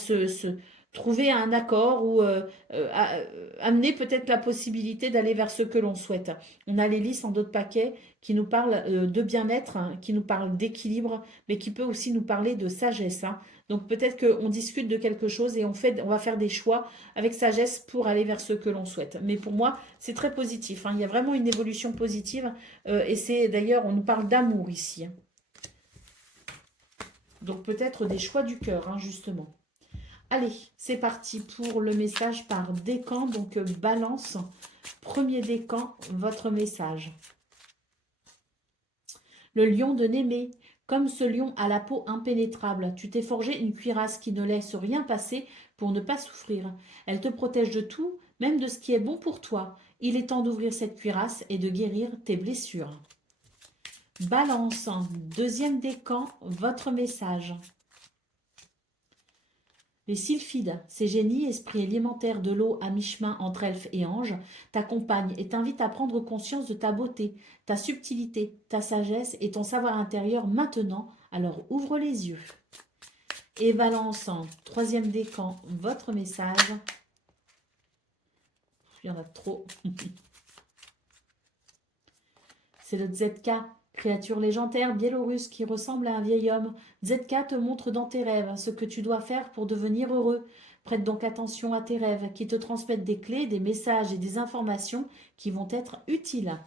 trouver un accord ou amener peut-être la possibilité d'aller vers ce que l'on souhaite. On a l'hélice en d'autres paquets qui nous parle de bien-être, hein, qui nous parle d'équilibre, mais qui peut aussi nous parler de sagesse. Hein. Donc peut-être qu'on discute de quelque chose et on va faire des choix avec sagesse pour aller vers ce que l'on souhaite. Mais pour moi, c'est très positif. Hein. Il y a vraiment une évolution positive et c'est d'ailleurs, on nous parle d'amour ici. Hein. Donc peut-être des choix du cœur, hein, justement. Allez, c'est parti pour le message par décan. Donc balance, premier décan, votre message. Le lion de Némée. Comme ce lion à la peau impénétrable, tu t'es forgé une cuirasse qui ne laisse rien passer pour ne pas souffrir. Elle te protège de tout, même de ce qui est bon pour toi. Il est temps d'ouvrir cette cuirasse et de guérir tes blessures. Balance, deuxième décan, votre message. Les sylphides, ces génies, esprits élémentaires de l'eau à mi-chemin entre elfes et anges, t'accompagnent et t'invitent à prendre conscience de ta beauté, ta subtilité, ta sagesse et ton savoir intérieur maintenant, alors ouvre les yeux. Et balance en troisième décan votre message. Il y en a trop. C'est le ZK, créature légendaire biélorusse qui ressemble à un vieil homme. ZK te montre dans tes rêves ce que tu dois faire pour devenir heureux. Prête donc attention à tes rêves qui te transmettent des clés, des messages et des informations qui vont être utiles.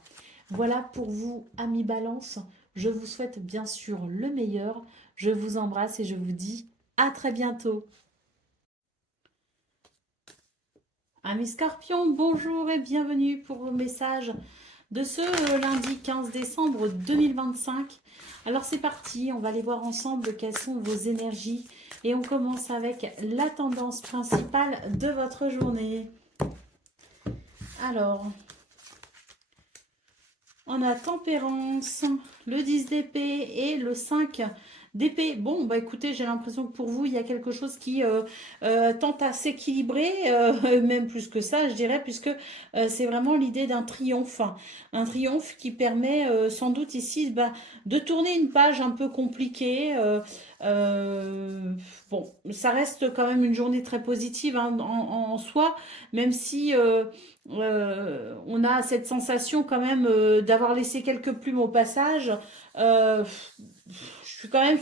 Voilà pour vous, amis Balance. Je vous souhaite bien sûr le meilleur. Je vous embrasse et je vous dis à très bientôt. Amis Scorpions, bonjour et bienvenue pour vos messages de ce lundi 15 décembre 2025. Alors c'est parti, on va aller voir ensemble quelles sont vos énergies et on commence avec la tendance principale de votre journée. Alors, on a Tempérance, le 10 d'épée et le 5 d'épée. Bon, bah écoutez, j'ai l'impression que pour vous, il y a quelque chose qui tente à s'équilibrer, même plus que ça, je dirais, puisque c'est vraiment l'idée d'un triomphe. Un triomphe qui permet sans doute ici bah, de tourner une page un peu compliquée. Bon, ça reste quand même une journée très positive hein, en soi, même si on a cette sensation quand même d'avoir laissé quelques plumes au passage. Euh, je suis quand même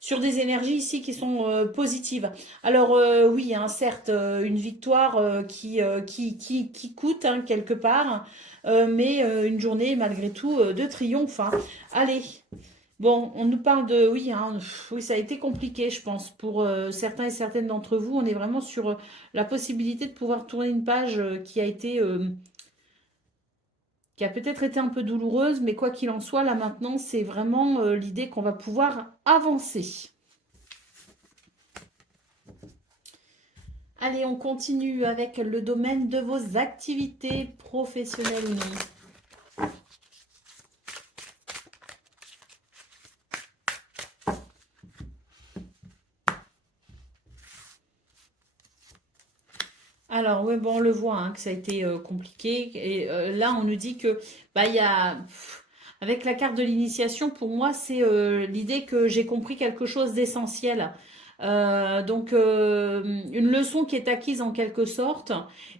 sur des énergies ici qui sont positives. Alors oui, hein, certes, une victoire qui coûte hein, quelque part, mais une journée malgré tout de triomphe. Hein. Allez, bon, on nous parle de... Oui, hein, oui, ça a été compliqué, je pense, pour certains et certaines d'entre vous. On est vraiment sur la possibilité de pouvoir tourner une page qui a été... qui a peut-être été un peu douloureuse, mais quoi qu'il en soit, là maintenant, c'est vraiment l'idée qu'on va pouvoir avancer. Allez, on continue avec le domaine de vos activités professionnelles ou non. Alors, oui, bon, on le voit hein, que ça a été compliqué. Et là, on nous dit que, bah, il y a. Avec la carte de l'initiation, pour moi, c'est l'idée que j'ai compris quelque chose d'essentiel. Donc, une leçon qui est acquise en quelque sorte.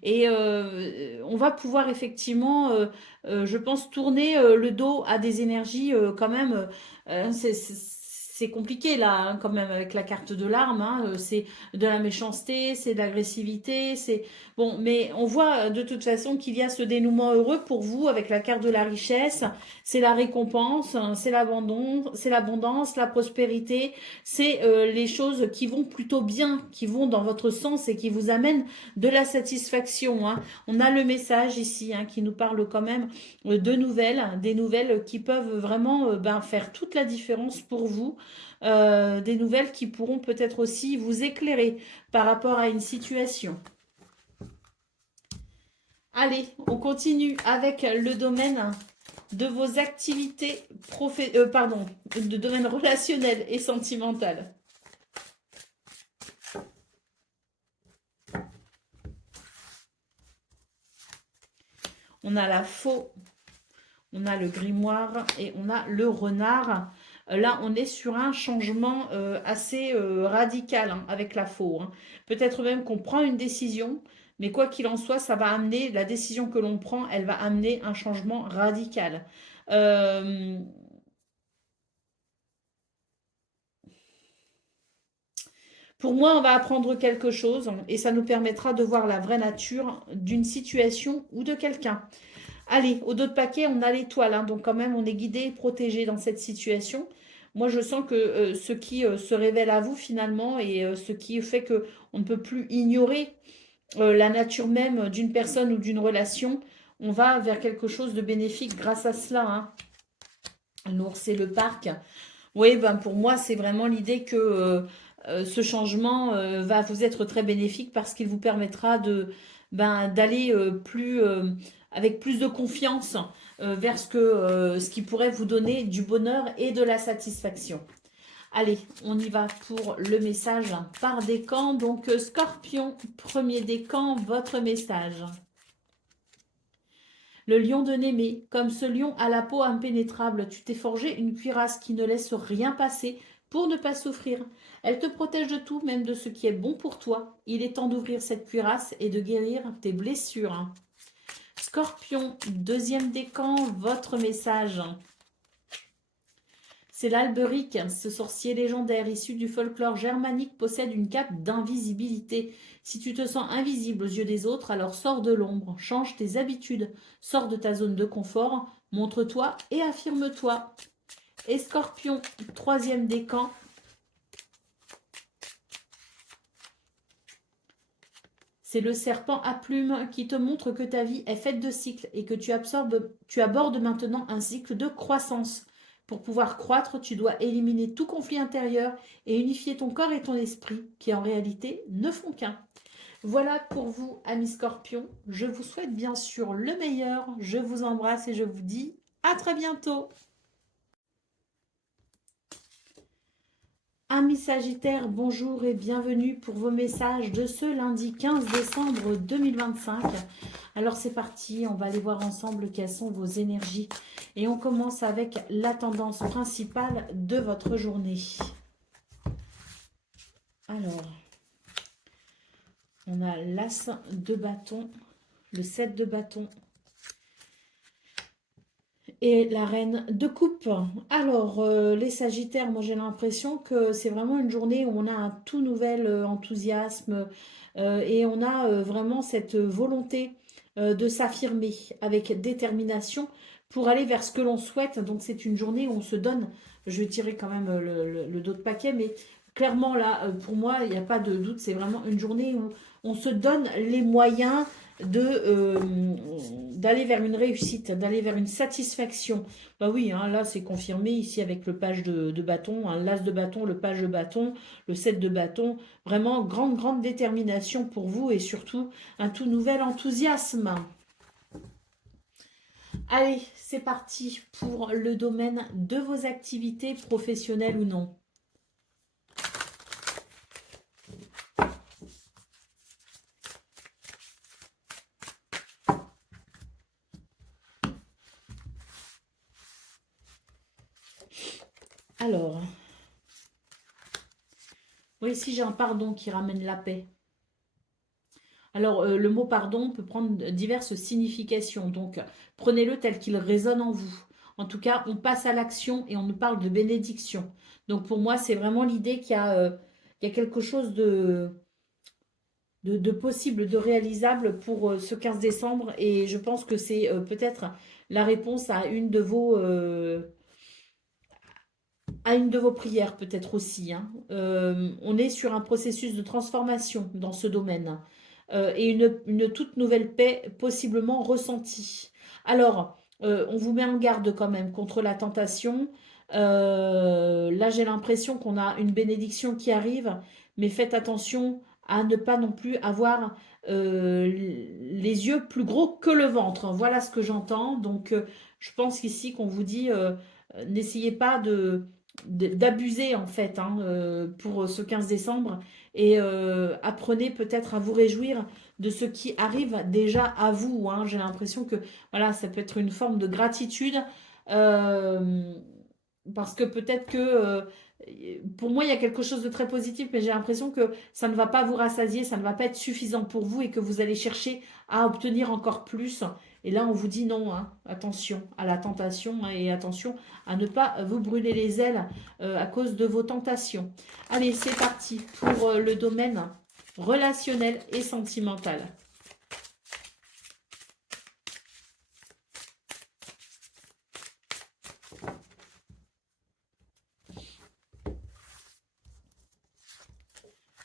Et on va pouvoir effectivement, je pense, tourner le dos à des énergies quand même. c'est compliqué là, hein, quand même, avec la carte de l'arme. Hein, c'est de la méchanceté, c'est de l'agressivité, c'est... Bon, mais on voit de toute façon qu'il y a ce dénouement heureux pour vous avec la carte de la richesse. C'est la récompense, hein, c'est l'abondance, la prospérité. C'est les choses qui vont plutôt bien, qui vont dans votre sens et qui vous amènent de la satisfaction. Hein. On a le message ici hein, qui nous parle quand même de nouvelles, des nouvelles qui peuvent vraiment faire toute la différence pour vous, des nouvelles qui pourront peut-être aussi vous éclairer par rapport à une situation. Allez, on continue avec le domaine de vos activités de domaine relationnel et sentimental. On a la faux, on a le grimoire et on a le renard. Là, on est sur un changement assez radical hein, avec la faux. Hein. Peut-être même qu'on prend une décision, mais quoi qu'il en soit, ça va amener, la décision que l'on prend, elle va amener un changement radical. Euh, pour moi, on va apprendre quelque chose et ça nous permettra de voir la vraie nature d'une situation ou de quelqu'un. Allez, au dos de paquet, on a l'étoile, hein, donc quand même, on est guidé et protégé dans cette situation. Moi, je sens que ce qui se révèle à vous finalement et ce qui fait que on ne peut plus ignorer la nature même d'une personne ou d'une relation, on va vers quelque chose de bénéfique grâce à cela. Hein. L'ours et le parc. Oui, ben pour moi, c'est vraiment l'idée que ce changement va vous être très bénéfique parce qu'il vous permettra d'aller avec plus de confiance vers ce qui pourrait vous donner du bonheur et de la satisfaction. Allez, on y va pour le message par décan. Donc, Scorpion, premier décan, votre message. Le lion de Némée, comme ce lion à la peau impénétrable, tu t'es forgé une cuirasse qui ne laisse rien passer pour ne pas souffrir. Elle te protège de tout, même de ce qui est bon pour toi. Il est temps d'ouvrir cette cuirasse et de guérir tes blessures. Scorpion, deuxième décan, votre message. C'est l'Alberic, ce sorcier légendaire issu du folklore germanique possède une cape d'invisibilité. Si tu te sens invisible aux yeux des autres, alors sors de l'ombre, change tes habitudes, sors de ta zone de confort, montre-toi et affirme-toi. Et Scorpion, troisième décan. C'est le serpent à plumes qui te montre que ta vie est faite de cycles et que tu abordes maintenant un cycle de croissance. Pour pouvoir croître, tu dois éliminer tout conflit intérieur et unifier ton corps et ton esprit, qui en réalité ne font qu'un. Voilà pour vous, amis scorpions. Je vous souhaite bien sûr le meilleur. Je vous embrasse et je vous dis à très bientôt. Amis Sagittaires, bonjour et bienvenue pour vos messages de ce lundi 15 décembre 2025. Alors c'est parti, on va aller voir ensemble quelles sont vos énergies. Et on commence avec la tendance principale de votre journée. Alors, on a l'as de bâton, le 7 de bâton et la reine de coupe. Alors, les sagittaires, moi j'ai l'impression que c'est vraiment une journée où on a un tout nouvel enthousiasme et on a vraiment cette volonté de s'affirmer avec détermination pour aller vers ce que l'on souhaite. Donc c'est une journée où on se donne, je vais tirer quand même le dos de paquet, mais clairement là, pour moi, il n'y a pas de doute, c'est vraiment une journée où on se donne les moyens d'aller vers une réussite, d'aller vers une satisfaction. Bah oui, hein, là c'est confirmé ici avec le page de bâton, hein, l'as de bâton, le page de bâton, le 7 de bâton. Vraiment grande détermination pour vous et surtout un tout nouvel enthousiasme. Allez, c'est parti pour le domaine de vos activités professionnelles ou non. Alors, oui, ici j'ai un pardon qui ramène la paix. Alors, le mot pardon peut prendre diverses significations, donc prenez-le tel qu'il résonne en vous. En tout cas, on passe à l'action et on nous parle de bénédiction. Donc pour moi, c'est vraiment l'idée qu'il y a quelque chose de possible, de réalisable pour ce 15 décembre. Et je pense que c'est peut-être la réponse à une de vos prières, peut-être aussi, hein. On est sur un processus de transformation dans ce domaine et une toute nouvelle paix possiblement ressentie. Alors, on vous met en garde quand même contre la tentation. Là, j'ai l'impression qu'on a une bénédiction qui arrive, mais faites attention à ne pas non plus avoir les yeux plus gros que le ventre. Voilà ce que j'entends. Donc, je pense ici qu'on vous dit, n'essayez pas d'abuser en fait, hein, pour ce 15 décembre et apprenez peut-être à vous réjouir de ce qui arrive déjà à vous, hein. J'ai l'impression que voilà, ça peut être une forme de gratitude euh, parce que peut-être que pour moi il y a quelque chose de très positif, mais j'ai l'impression que ça ne va pas vous rassasier, ça ne va pas être suffisant pour vous et que vous allez chercher à obtenir encore plus. Et là on vous dit non, hein, attention à la tentation, hein, et attention à ne pas vous brûler les ailes à cause de vos tentations. Allez, c'est parti pour le domaine relationnel et sentimental.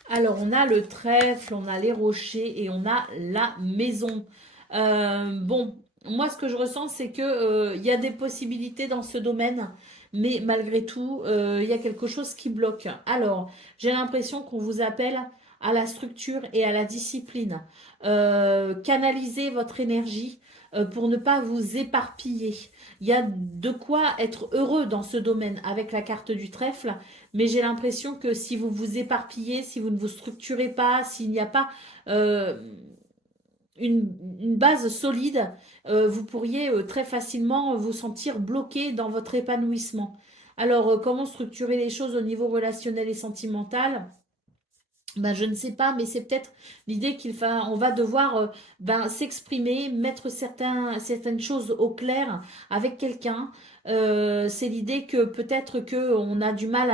Alors, on a le trèfle, on a les rochers et on a la maison. Bon, moi, ce que je ressens, c'est que il y a des possibilités dans ce domaine, mais malgré tout, il y a quelque chose qui bloque. Alors, j'ai l'impression qu'on vous appelle à la structure et à la discipline. Canalisez votre énergie pour ne pas vous éparpiller. Il y a de quoi être heureux dans ce domaine avec la carte du trèfle, mais j'ai l'impression que si vous vous éparpillez, si vous ne vous structurez pas, s'il n'y a pas euh, une base solide, vous pourriez très facilement vous sentir bloqué dans votre épanouissement. Alors, comment structurer les choses au niveau relationnel et sentimental? Ben, je ne sais pas, mais c'est peut-être l'idée on va devoir s'exprimer, mettre certaines choses au clair avec quelqu'un. C'est l'idée que peut-être que on a du mal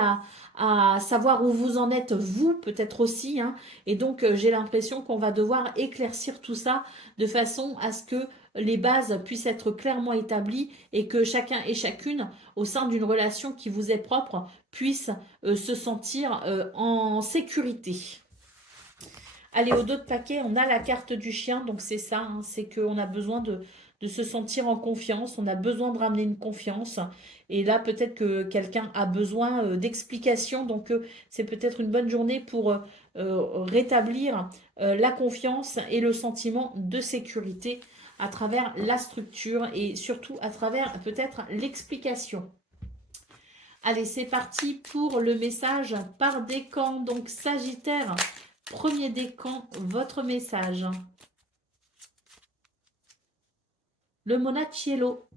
à savoir où vous en êtes, vous, peut-être aussi, hein. Et donc, j'ai l'impression qu'on va devoir éclaircir tout ça de façon à ce que les bases puissent être clairement établies et que chacun et chacune, au sein d'une relation qui vous est propre, puisse se sentir en sécurité. Allez, au dos de paquet, on a la carte du chien, donc c'est ça, hein, c'est qu'on a besoin de se sentir en confiance, on a besoin de ramener une confiance, et là peut-être que quelqu'un a besoin d'explications, donc c'est peut-être une bonne journée pour rétablir la confiance et le sentiment de sécurité à travers la structure et surtout à travers peut-être l'explication. Allez, c'est parti pour le message par décan. Donc, Sagittaire, premier décan, votre message. Le Monacello.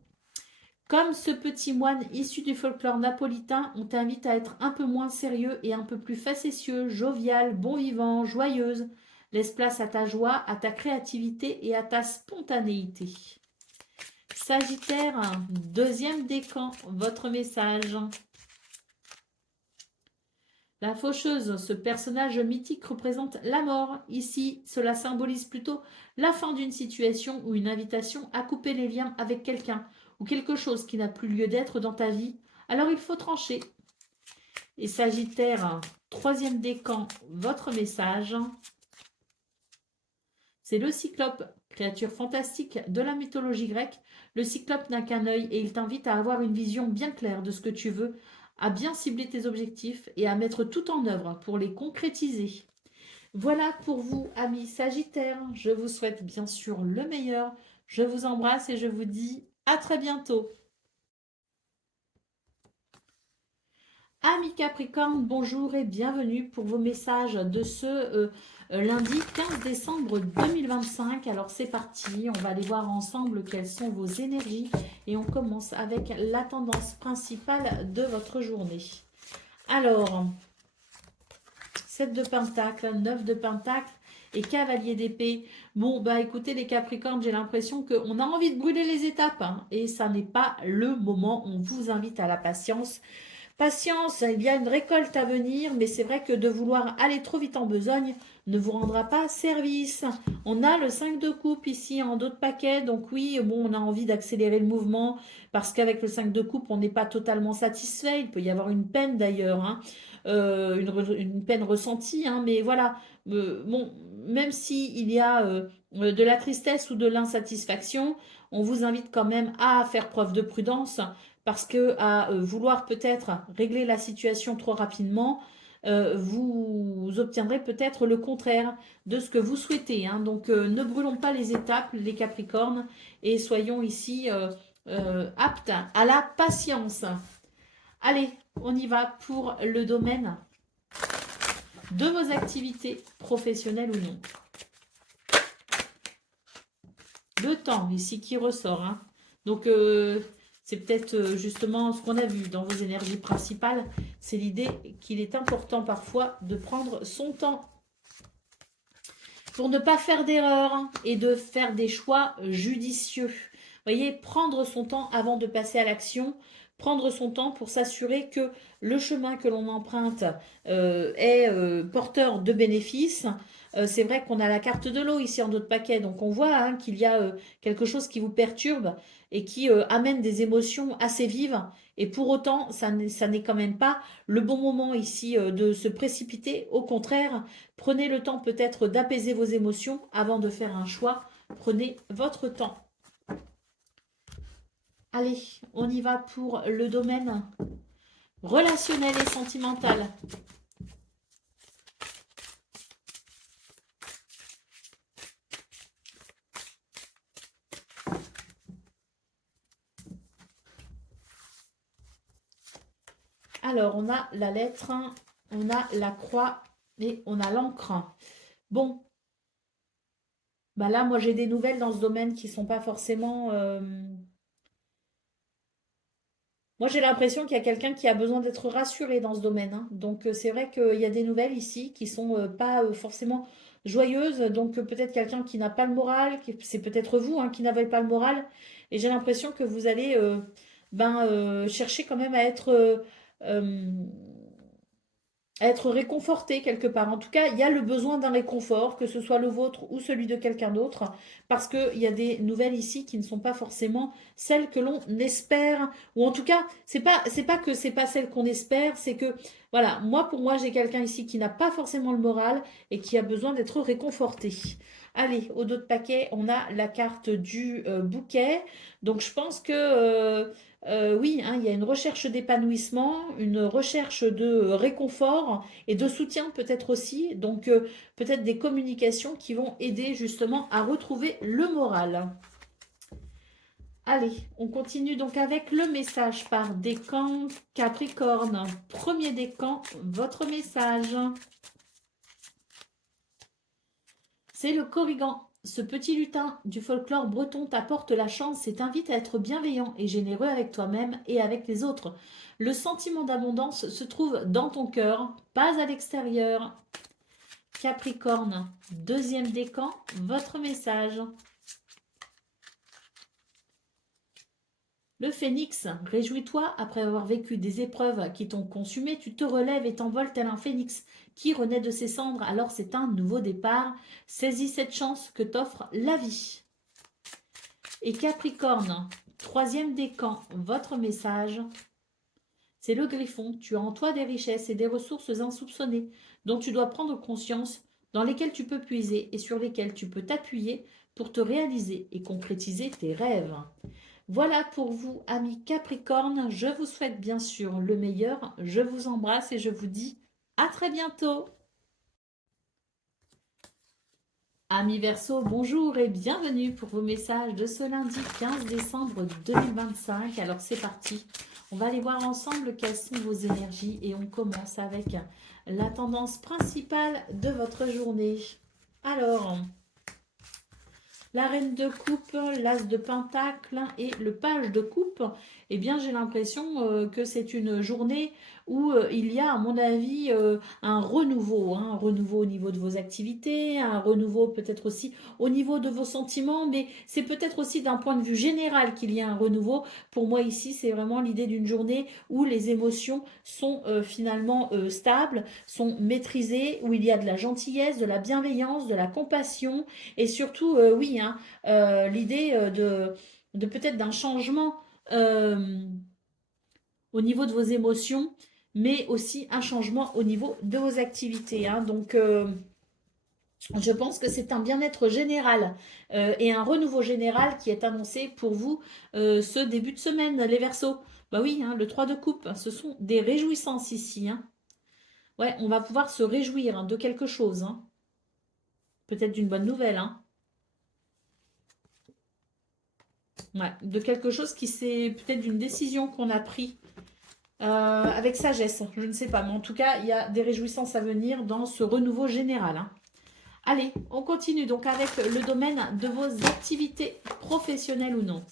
Comme ce petit moine issu du folklore napolitain, on t'invite à être un peu moins sérieux et un peu plus facétieux, jovial, bon vivant, joyeuse. Laisse place à ta joie, à ta créativité et à ta spontanéité. Sagittaire, deuxième décan, votre message. La faucheuse, ce personnage mythique représente la mort. Ici, cela symbolise plutôt la fin d'une situation ou une invitation à couper les liens avec quelqu'un ou quelque chose qui n'a plus lieu d'être dans ta vie. Alors il faut trancher. Et Sagittaire, troisième décan, votre message. C'est le cyclope, créature fantastique de la mythologie grecque. Le cyclope n'a qu'un œil et il t'invite à avoir une vision bien claire de ce que tu veux, à bien cibler tes objectifs et à mettre tout en œuvre pour les concrétiser. Voilà pour vous, amis Sagittaires. Je vous souhaite bien sûr le meilleur. Je vous embrasse et je vous dis à très bientôt. Amis Capricorne, bonjour et bienvenue pour vos messages de ce lundi 15 décembre 2025. Alors c'est parti, on va aller voir ensemble quelles sont vos énergies et on commence avec la tendance principale de votre journée. Alors, 7 de Pentacle, 9 de Pentacle et cavalier d'épée. Bon, bah écoutez les Capricornes, j'ai l'impression qu'on a envie de brûler les étapes, hein, et ça n'est pas le moment. On vous invite à la patience. Patience, il y a une récolte à venir, mais c'est vrai que de vouloir aller trop vite en besogne ne vous rendra pas service. On a le 5 de coupe ici en dos de paquet, donc oui, bon, on a envie d'accélérer le mouvement, parce qu'avec le 5 de coupe, on n'est pas totalement satisfait, il peut y avoir une peine d'ailleurs, hein, une peine ressentie, hein, mais voilà, bon, même si il y a de la tristesse ou de l'insatisfaction, on vous invite quand même à faire preuve de prudence, parce que à vouloir peut-être régler la situation trop rapidement, vous obtiendrez peut-être le contraire de ce que vous souhaitez, hein. Donc ne brûlons pas les étapes, les Capricornes, et soyons ici aptes à la patience. Allez, on y va pour le domaine de vos activités professionnelles ou non. Le temps ici qui ressort, hein. Donc c'est peut-être justement ce qu'on a vu dans vos énergies principales. C'est l'idée qu'il est important parfois de prendre son temps pour ne pas faire d'erreurs et de faire des choix judicieux. Vous voyez, prendre son temps avant de passer à l'action, prendre son temps pour s'assurer que le chemin que l'on emprunte est porteur de bénéfices. C'est vrai qu'on a la carte de l'eau ici en dos de paquet, donc on voit, hein, qu'il y a quelque chose qui vous perturbe et qui amène des émotions assez vives. Et pour autant, ça n'est quand même pas le bon moment ici de se précipiter. Au contraire, prenez le temps peut-être d'apaiser vos émotions avant de faire un choix. Prenez votre temps. Allez, on y va pour le domaine relationnel et sentimental. Alors, on a la lettre, on a la croix et on a l'encre. Bon, bah là, moi, j'ai des nouvelles dans ce domaine qui ne sont pas forcément... Moi, j'ai l'impression qu'il y a quelqu'un qui a besoin d'être rassuré dans ce domaine, hein. Donc, c'est vrai qu'il y a des nouvelles ici qui sont pas forcément joyeuses. Donc, peut-être quelqu'un qui n'a pas le moral, c'est peut-être vous, hein, qui n'avez pas le moral. Et j'ai l'impression que vous allez chercher quand même euh, à être réconforté quelque part. En tout cas, il y a le besoin d'un réconfort, que ce soit le vôtre ou celui de quelqu'un d'autre, parce qu'il y a des nouvelles ici qui ne sont pas forcément celles que l'on espère, ou en tout cas, c'est pas que c'est pas celles qu'on espère, c'est que, voilà, moi, pour moi, j'ai quelqu'un ici qui n'a pas forcément le moral et qui a besoin d'être réconforté. Allez, au dos de paquet, on a la carte du bouquet. Donc, je pense que oui, hein, il y a une recherche d'épanouissement, une recherche de réconfort et de soutien peut-être aussi. Donc peut-être des communications qui vont aider justement à retrouver le moral. Allez, on continue donc avec le message par décan Capricorne. Premier décan, votre message. C'est le Corrigan. Ce petit lutin du folklore breton t'apporte la chance et t'invite à être bienveillant et généreux avec toi-même et avec les autres. Le sentiment d'abondance se trouve dans ton cœur, pas à l'extérieur. Capricorne, deuxième décan, votre message. Le phénix, réjouis-toi, après avoir vécu des épreuves qui t'ont consumé, tu te relèves et t'envoles tel un phénix qui renaît de ses cendres, alors c'est un nouveau départ. Saisis cette chance que t'offre la vie. Et Capricorne, troisième décan, votre message. C'est le Griffon, tu as en toi des richesses et des ressources insoupçonnées dont tu dois prendre conscience, dans lesquelles tu peux puiser et sur lesquelles tu peux t'appuyer pour te réaliser et concrétiser tes rêves. Voilà pour vous, amis Capricorne. Je vous souhaite bien sûr le meilleur. Je vous embrasse et je vous dis à très bientôt. Amis Verseau, bonjour et bienvenue pour vos messages de ce lundi 15 décembre 2025. Alors c'est parti, on va aller voir ensemble quelles sont vos énergies et on commence avec la tendance principale de votre journée. Alors, la reine de coupe, l'as de pentacle et le page de coupe, eh bien j'ai l'impression que c'est une journée où il y a, à mon avis, un renouveau, hein, un renouveau au niveau de vos activités, un renouveau peut-être aussi au niveau de vos sentiments, mais c'est peut-être aussi d'un point de vue général qu'il y a un renouveau. Pour moi ici, c'est vraiment l'idée d'une journée où les émotions sont finalement stables, sont maîtrisées, où il y a de la gentillesse, de la bienveillance, de la compassion, et surtout, oui, hein, l'idée de peut-être d'un changement au niveau de vos émotions, mais aussi un changement au niveau de vos activités, hein. Donc, je pense que c'est un bien-être général et un renouveau général qui est annoncé pour vous ce début de semaine, les Verseaux. Bah oui, hein, le 3 de coupe, ce sont des réjouissances ici, hein. Ouais, on va pouvoir se réjouir, hein, de quelque chose, hein. Peut-être d'une bonne nouvelle, hein. Ouais, de quelque chose qui c'est peut-être d'une décision qu'on a prise avec sagesse. Je ne sais pas, mais en tout cas, il y a des réjouissances à venir dans ce renouveau général, hein. Allez, on continue donc avec le domaine de vos activités professionnelles ou non.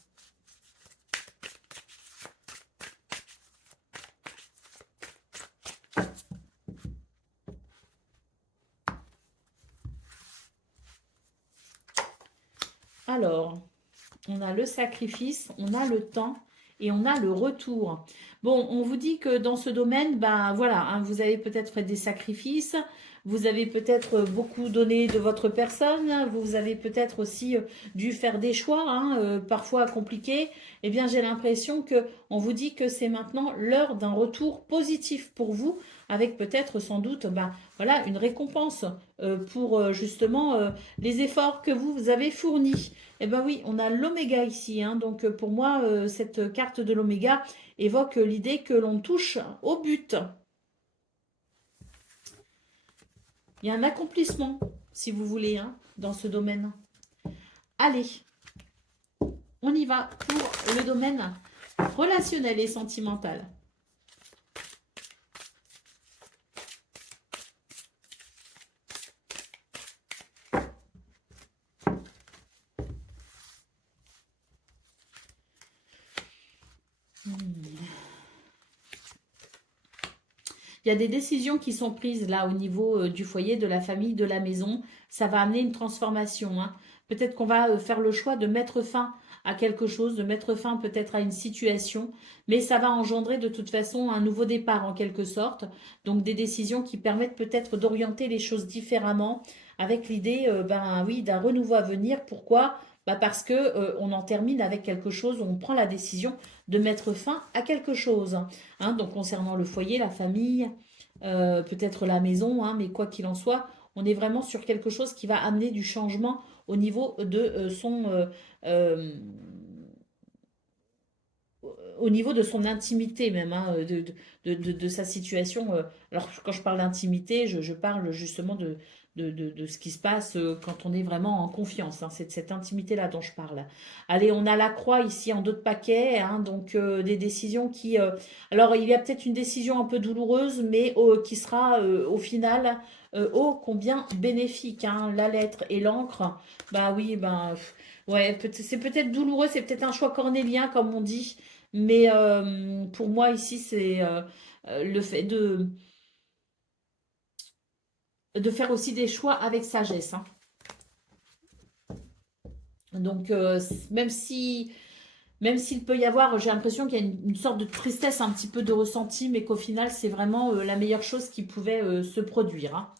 Alors, on a le sacrifice, on a le temps et on a le retour. Bon, on vous dit que dans ce domaine, ben voilà, hein, vous avez peut-être fait des sacrifices, vous avez peut-être beaucoup donné de votre personne, vous avez peut-être aussi dû faire des choix, hein, parfois compliqués. Eh bien, j'ai l'impression que on vous dit que c'est maintenant l'heure d'un retour positif pour vous, avec peut-être sans doute, ben voilà, une récompense pour justement les efforts que vous avez fournis. Eh ben oui, on a l'oméga ici, hein. Donc pour moi, cette carte de l'oméga évoque l'idée que l'on touche au but. Il y a un accomplissement, si vous voulez, hein, dans ce domaine. Allez, on y va pour le domaine relationnel et sentimental. Il y a des décisions qui sont prises là au niveau du foyer, de la famille, de la maison. Ça va amener une transformation, hein. Peut-être qu'on va faire le choix de mettre fin à quelque chose, de mettre fin peut-être à une situation, mais ça va engendrer de toute façon un nouveau départ en quelque sorte. Donc des décisions qui permettent peut-être d'orienter les choses différemment avec l'idée, ben oui, d'un renouveau à venir. Pourquoi? Bah parce que on en termine avec quelque chose, on prend la décision de mettre fin à quelque chose, hein. Donc concernant le foyer, la famille, peut-être la maison, hein, mais quoi qu'il en soit, on est vraiment sur quelque chose qui va amener du changement au niveau de euh, au niveau de son intimité même, hein, de sa situation. Alors quand je parle d'intimité, je parle justement de ce qui se passe quand on est vraiment en confiance, hein. C'est de cette intimité-là dont je parle. Allez, on a la croix ici en dos de paquet, hein, donc des décisions qui... alors il y a peut-être une décision un peu douloureuse, mais qui sera au final ô combien bénéfique, hein. La lettre et l'encre, bah oui, ben... ouais, c'est peut-être douloureux, c'est peut-être un choix cornélien, comme on dit, mais pour moi, ici, c'est le fait de faire aussi des choix avec sagesse, hein. Donc, même s'il peut y avoir, j'ai l'impression qu'il y a une sorte de tristesse, un petit peu de ressenti, mais qu'au final, c'est vraiment la meilleure chose qui pouvait se produire, hein.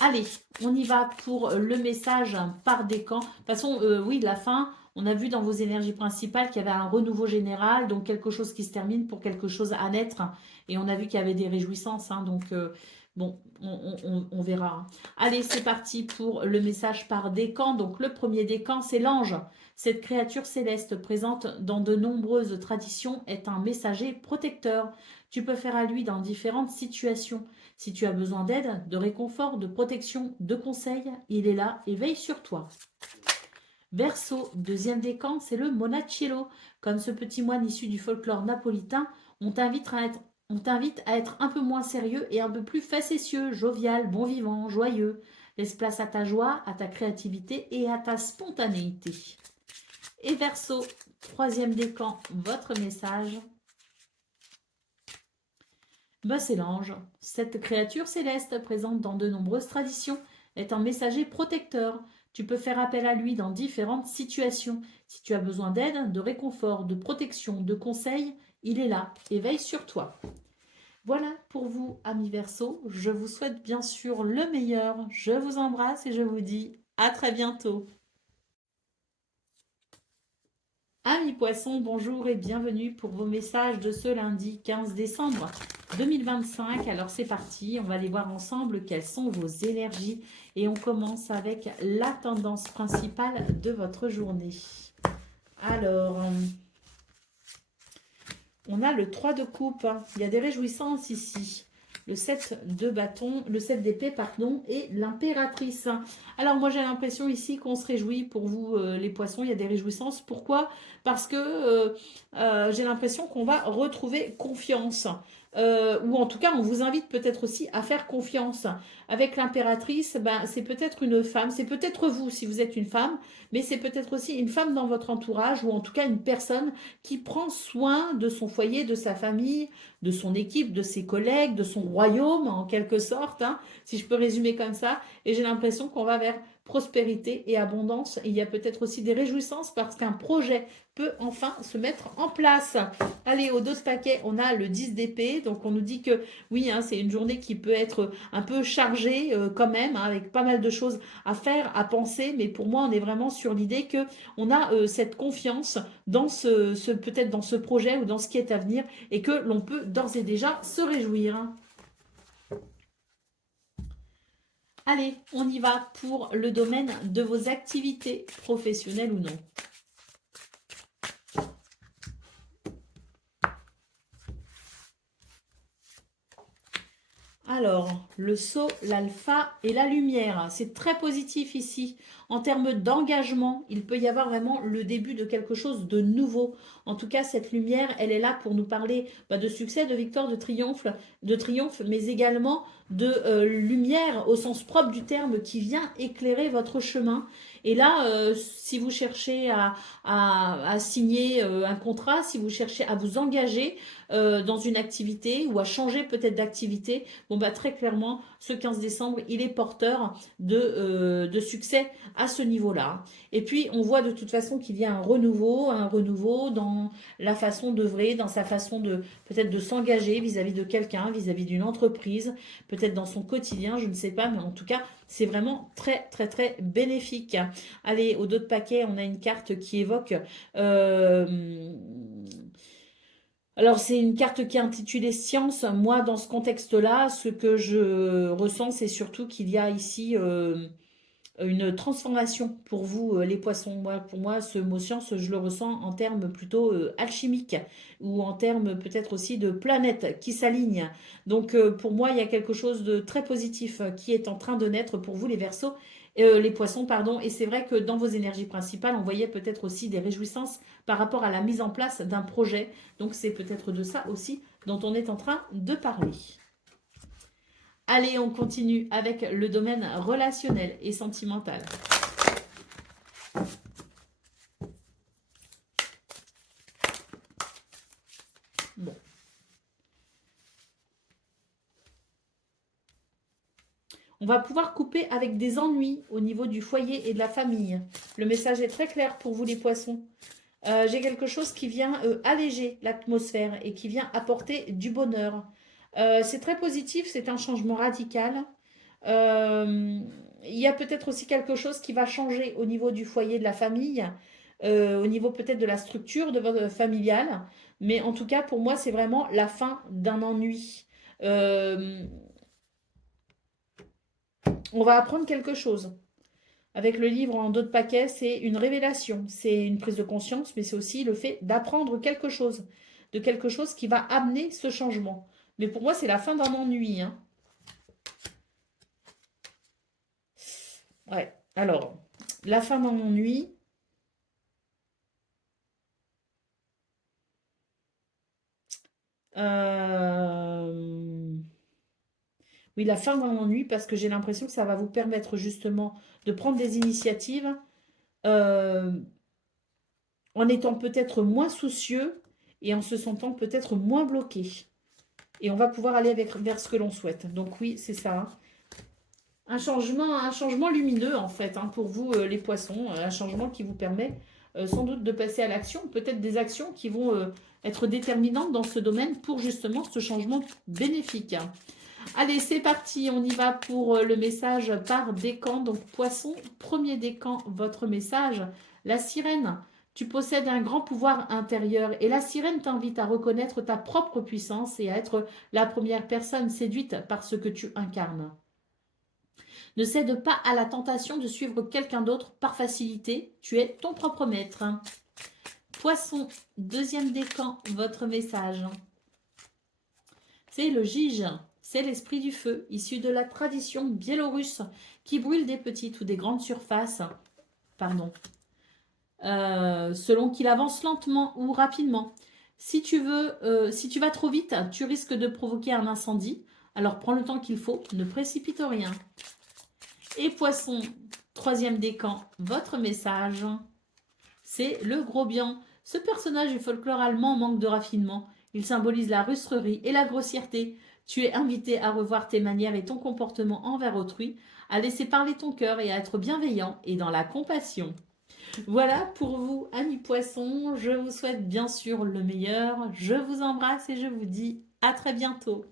Allez, on y va pour le message par décan. De toute façon, oui, la fin, on a vu dans vos énergies principales qu'il y avait un renouveau général, donc quelque chose qui se termine pour quelque chose à naître. Et on a vu qu'il y avait des réjouissances, hein, donc bon, on verra, hein. Allez, c'est parti pour le message par décan. Donc le premier décan, c'est l'ange. Cette créature céleste présente dans de nombreuses traditions est un messager protecteur. Tu peux faire à lui dans différentes situations. Si tu as besoin d'aide, de réconfort, de protection, de conseils, il est là et veille sur toi. Verseau, deuxième décan, c'est le Monachello. Comme ce petit moine issu du folklore napolitain, on t'invite à être un peu moins sérieux et un peu plus facétieux, jovial, bon vivant, joyeux. Laisse place à ta joie, à ta créativité et à ta spontanéité. Et Verseau, troisième décan, votre message. Ben, c'est l'ange. Cette créature céleste, présente dans de nombreuses traditions, est un messager protecteur. Tu peux faire appel à lui dans différentes situations. Si tu as besoin d'aide, de réconfort, de protection, de conseils, il est là et veille sur toi. Voilà pour vous, amis Verseau. Je vous souhaite bien sûr le meilleur. Je vous embrasse et je vous dis à très bientôt. Amis Poissons, bonjour et bienvenue pour vos messages de ce lundi 15 décembre 2025. Alors c'est parti, on va aller voir ensemble quelles sont vos énergies et on commence avec la tendance principale de votre journée. Alors, on a le 3 de coupe, il y a des réjouissances ici. Le 7 de bâton, le 7 d'épée, pardon, et l'impératrice. Alors moi j'ai l'impression ici qu'on se réjouit pour vous les poissons, il y a des réjouissances. Pourquoi? Parce que j'ai l'impression qu'on va retrouver confiance. Ou en tout cas, on vous invite peut-être aussi à faire confiance. Avec l'impératrice, ben, c'est peut-être une femme, c'est peut-être vous si vous êtes une femme, mais c'est peut-être aussi une femme dans votre entourage, ou en tout cas une personne qui prend soin de son foyer, de sa famille, de son équipe, de ses collègues, de son royaume en quelque sorte, hein, si je peux résumer comme ça. Et j'ai l'impression qu'on va vers prospérité et abondance. Et il y a peut-être aussi des réjouissances parce qu'un projet peut enfin se mettre en place. Allez, au dos de paquet, on a le 10 d'épée. Donc on nous dit que oui, hein, c'est une journée qui peut être un peu chargée quand même, hein, avec pas mal de choses à faire, à penser. Mais pour moi, on est vraiment sur l'idée que on a cette confiance dans peut-être dans ce projet ou dans ce qui est à venir et que l'on peut d'ores et déjà se réjouir. Allez, on y va pour le domaine de vos activités professionnelles ou non. Alors, le saut, l'alpha et la lumière, c'est très positif ici. En termes d'engagement, il peut y avoir vraiment le début de quelque chose de nouveau. En tout cas, cette lumière, elle est là pour nous parler de succès, de victoire, de triomphe, mais également de lumière au sens propre du terme qui vient éclairer votre chemin. Et là, si vous cherchez à signer un contrat, si vous cherchez à vous engager dans une activité ou à changer peut-être d'activité, bon bah très clairement, ce 15 décembre, il est porteur de succès à ce niveau-là. Et puis, on voit de toute façon qu'il y a un renouveau dans la façon d'œuvrer, dans sa façon de peut-être de s'engager vis-à-vis de quelqu'un, vis-à-vis d'une entreprise, peut-être dans son quotidien, je ne sais pas, mais en tout cas, c'est vraiment très, très, très bénéfique. Allez, au dos de paquet, on a une carte qui évoque... alors, c'est une carte qui est intitulée Science. Moi, dans ce contexte-là, ce que je ressens, c'est surtout qu'il y a ici une transformation pour vous, les poissons. Moi, pour moi, ce mot science, je le ressens en termes plutôt alchimiques ou en termes peut-être aussi de planètes qui s'alignent. Donc, pour moi, il y a quelque chose de très positif qui est en train de naître pour vous, les Verseaux. Les poissons, pardon, et c'est vrai que dans vos énergies principales, on voyait peut-être aussi des réjouissances par rapport à la mise en place d'un projet. Donc c'est peut-être de ça aussi dont on est en train de parler. Allez, on continue avec le domaine relationnel et sentimental. Bon. On va pouvoir couper avec des ennuis au niveau du foyer et de la famille. Le message est très clair pour vous les poissons. J'ai quelque chose qui vient alléger l'atmosphère et qui vient apporter du bonheur. C'est très positif, c'est un changement radical. Euh, il y a peut-être aussi quelque chose qui va changer au niveau du foyer de la famille, au niveau peut-être de la structure de votre familiale. Mais en tout cas, pour moi, c'est vraiment la fin d'un ennui. Euh, on va apprendre quelque chose. Avec le livre en dos de paquet, c'est une révélation, c'est une prise de conscience, mais c'est aussi le fait d'apprendre quelque chose, de quelque chose qui va amener ce changement. Mais pour moi, c'est la fin d'un ennui, hein. Ouais. Alors, la fin d'un ennui. euh, Oui, la fin d'un ennui, parce que j'ai l'impression que ça va vous permettre justement de prendre des initiatives euh, en étant peut-être moins soucieux et en se sentant peut-être moins bloqué. Et on va pouvoir aller vers ce que l'on souhaite. Donc oui, c'est ça, hein. Un changement lumineux en fait, hein, pour vous les poissons, un changement qui vous permet sans doute de passer à l'action, peut-être des actions qui vont être déterminantes dans ce domaine pour justement ce changement bénéfique. Allez, c'est parti, on y va pour le message par décan. Donc poisson, premier décan, votre message. La sirène, tu possèdes un grand pouvoir intérieur et la sirène t'invite à reconnaître ta propre puissance et à être la première personne séduite par ce que tu incarnes. Ne cède pas à la tentation de suivre quelqu'un d'autre par facilité. Tu es ton propre maître. Poisson, deuxième décan, votre message. C'est le Jige. C'est l'esprit du feu, issu de la tradition biélorusse, qui brûle des petites ou des grandes surfaces. Pardon. Selon qu'il avance lentement ou rapidement. Si tu vas trop vite, tu risques de provoquer un incendie. Alors prends le temps qu'il faut, ne précipite rien. Et poisson, troisième décan, votre message, c'est le gros bien. Ce personnage du folklore allemand manque de raffinement. Il symbolise la russerie et la grossièreté. Tu es invité à revoir tes manières et ton comportement envers autrui, à laisser parler ton cœur et à être bienveillant et dans la compassion. Voilà pour vous, amis poissons. Je vous souhaite bien sûr le meilleur. Je vous embrasse et je vous dis à très bientôt.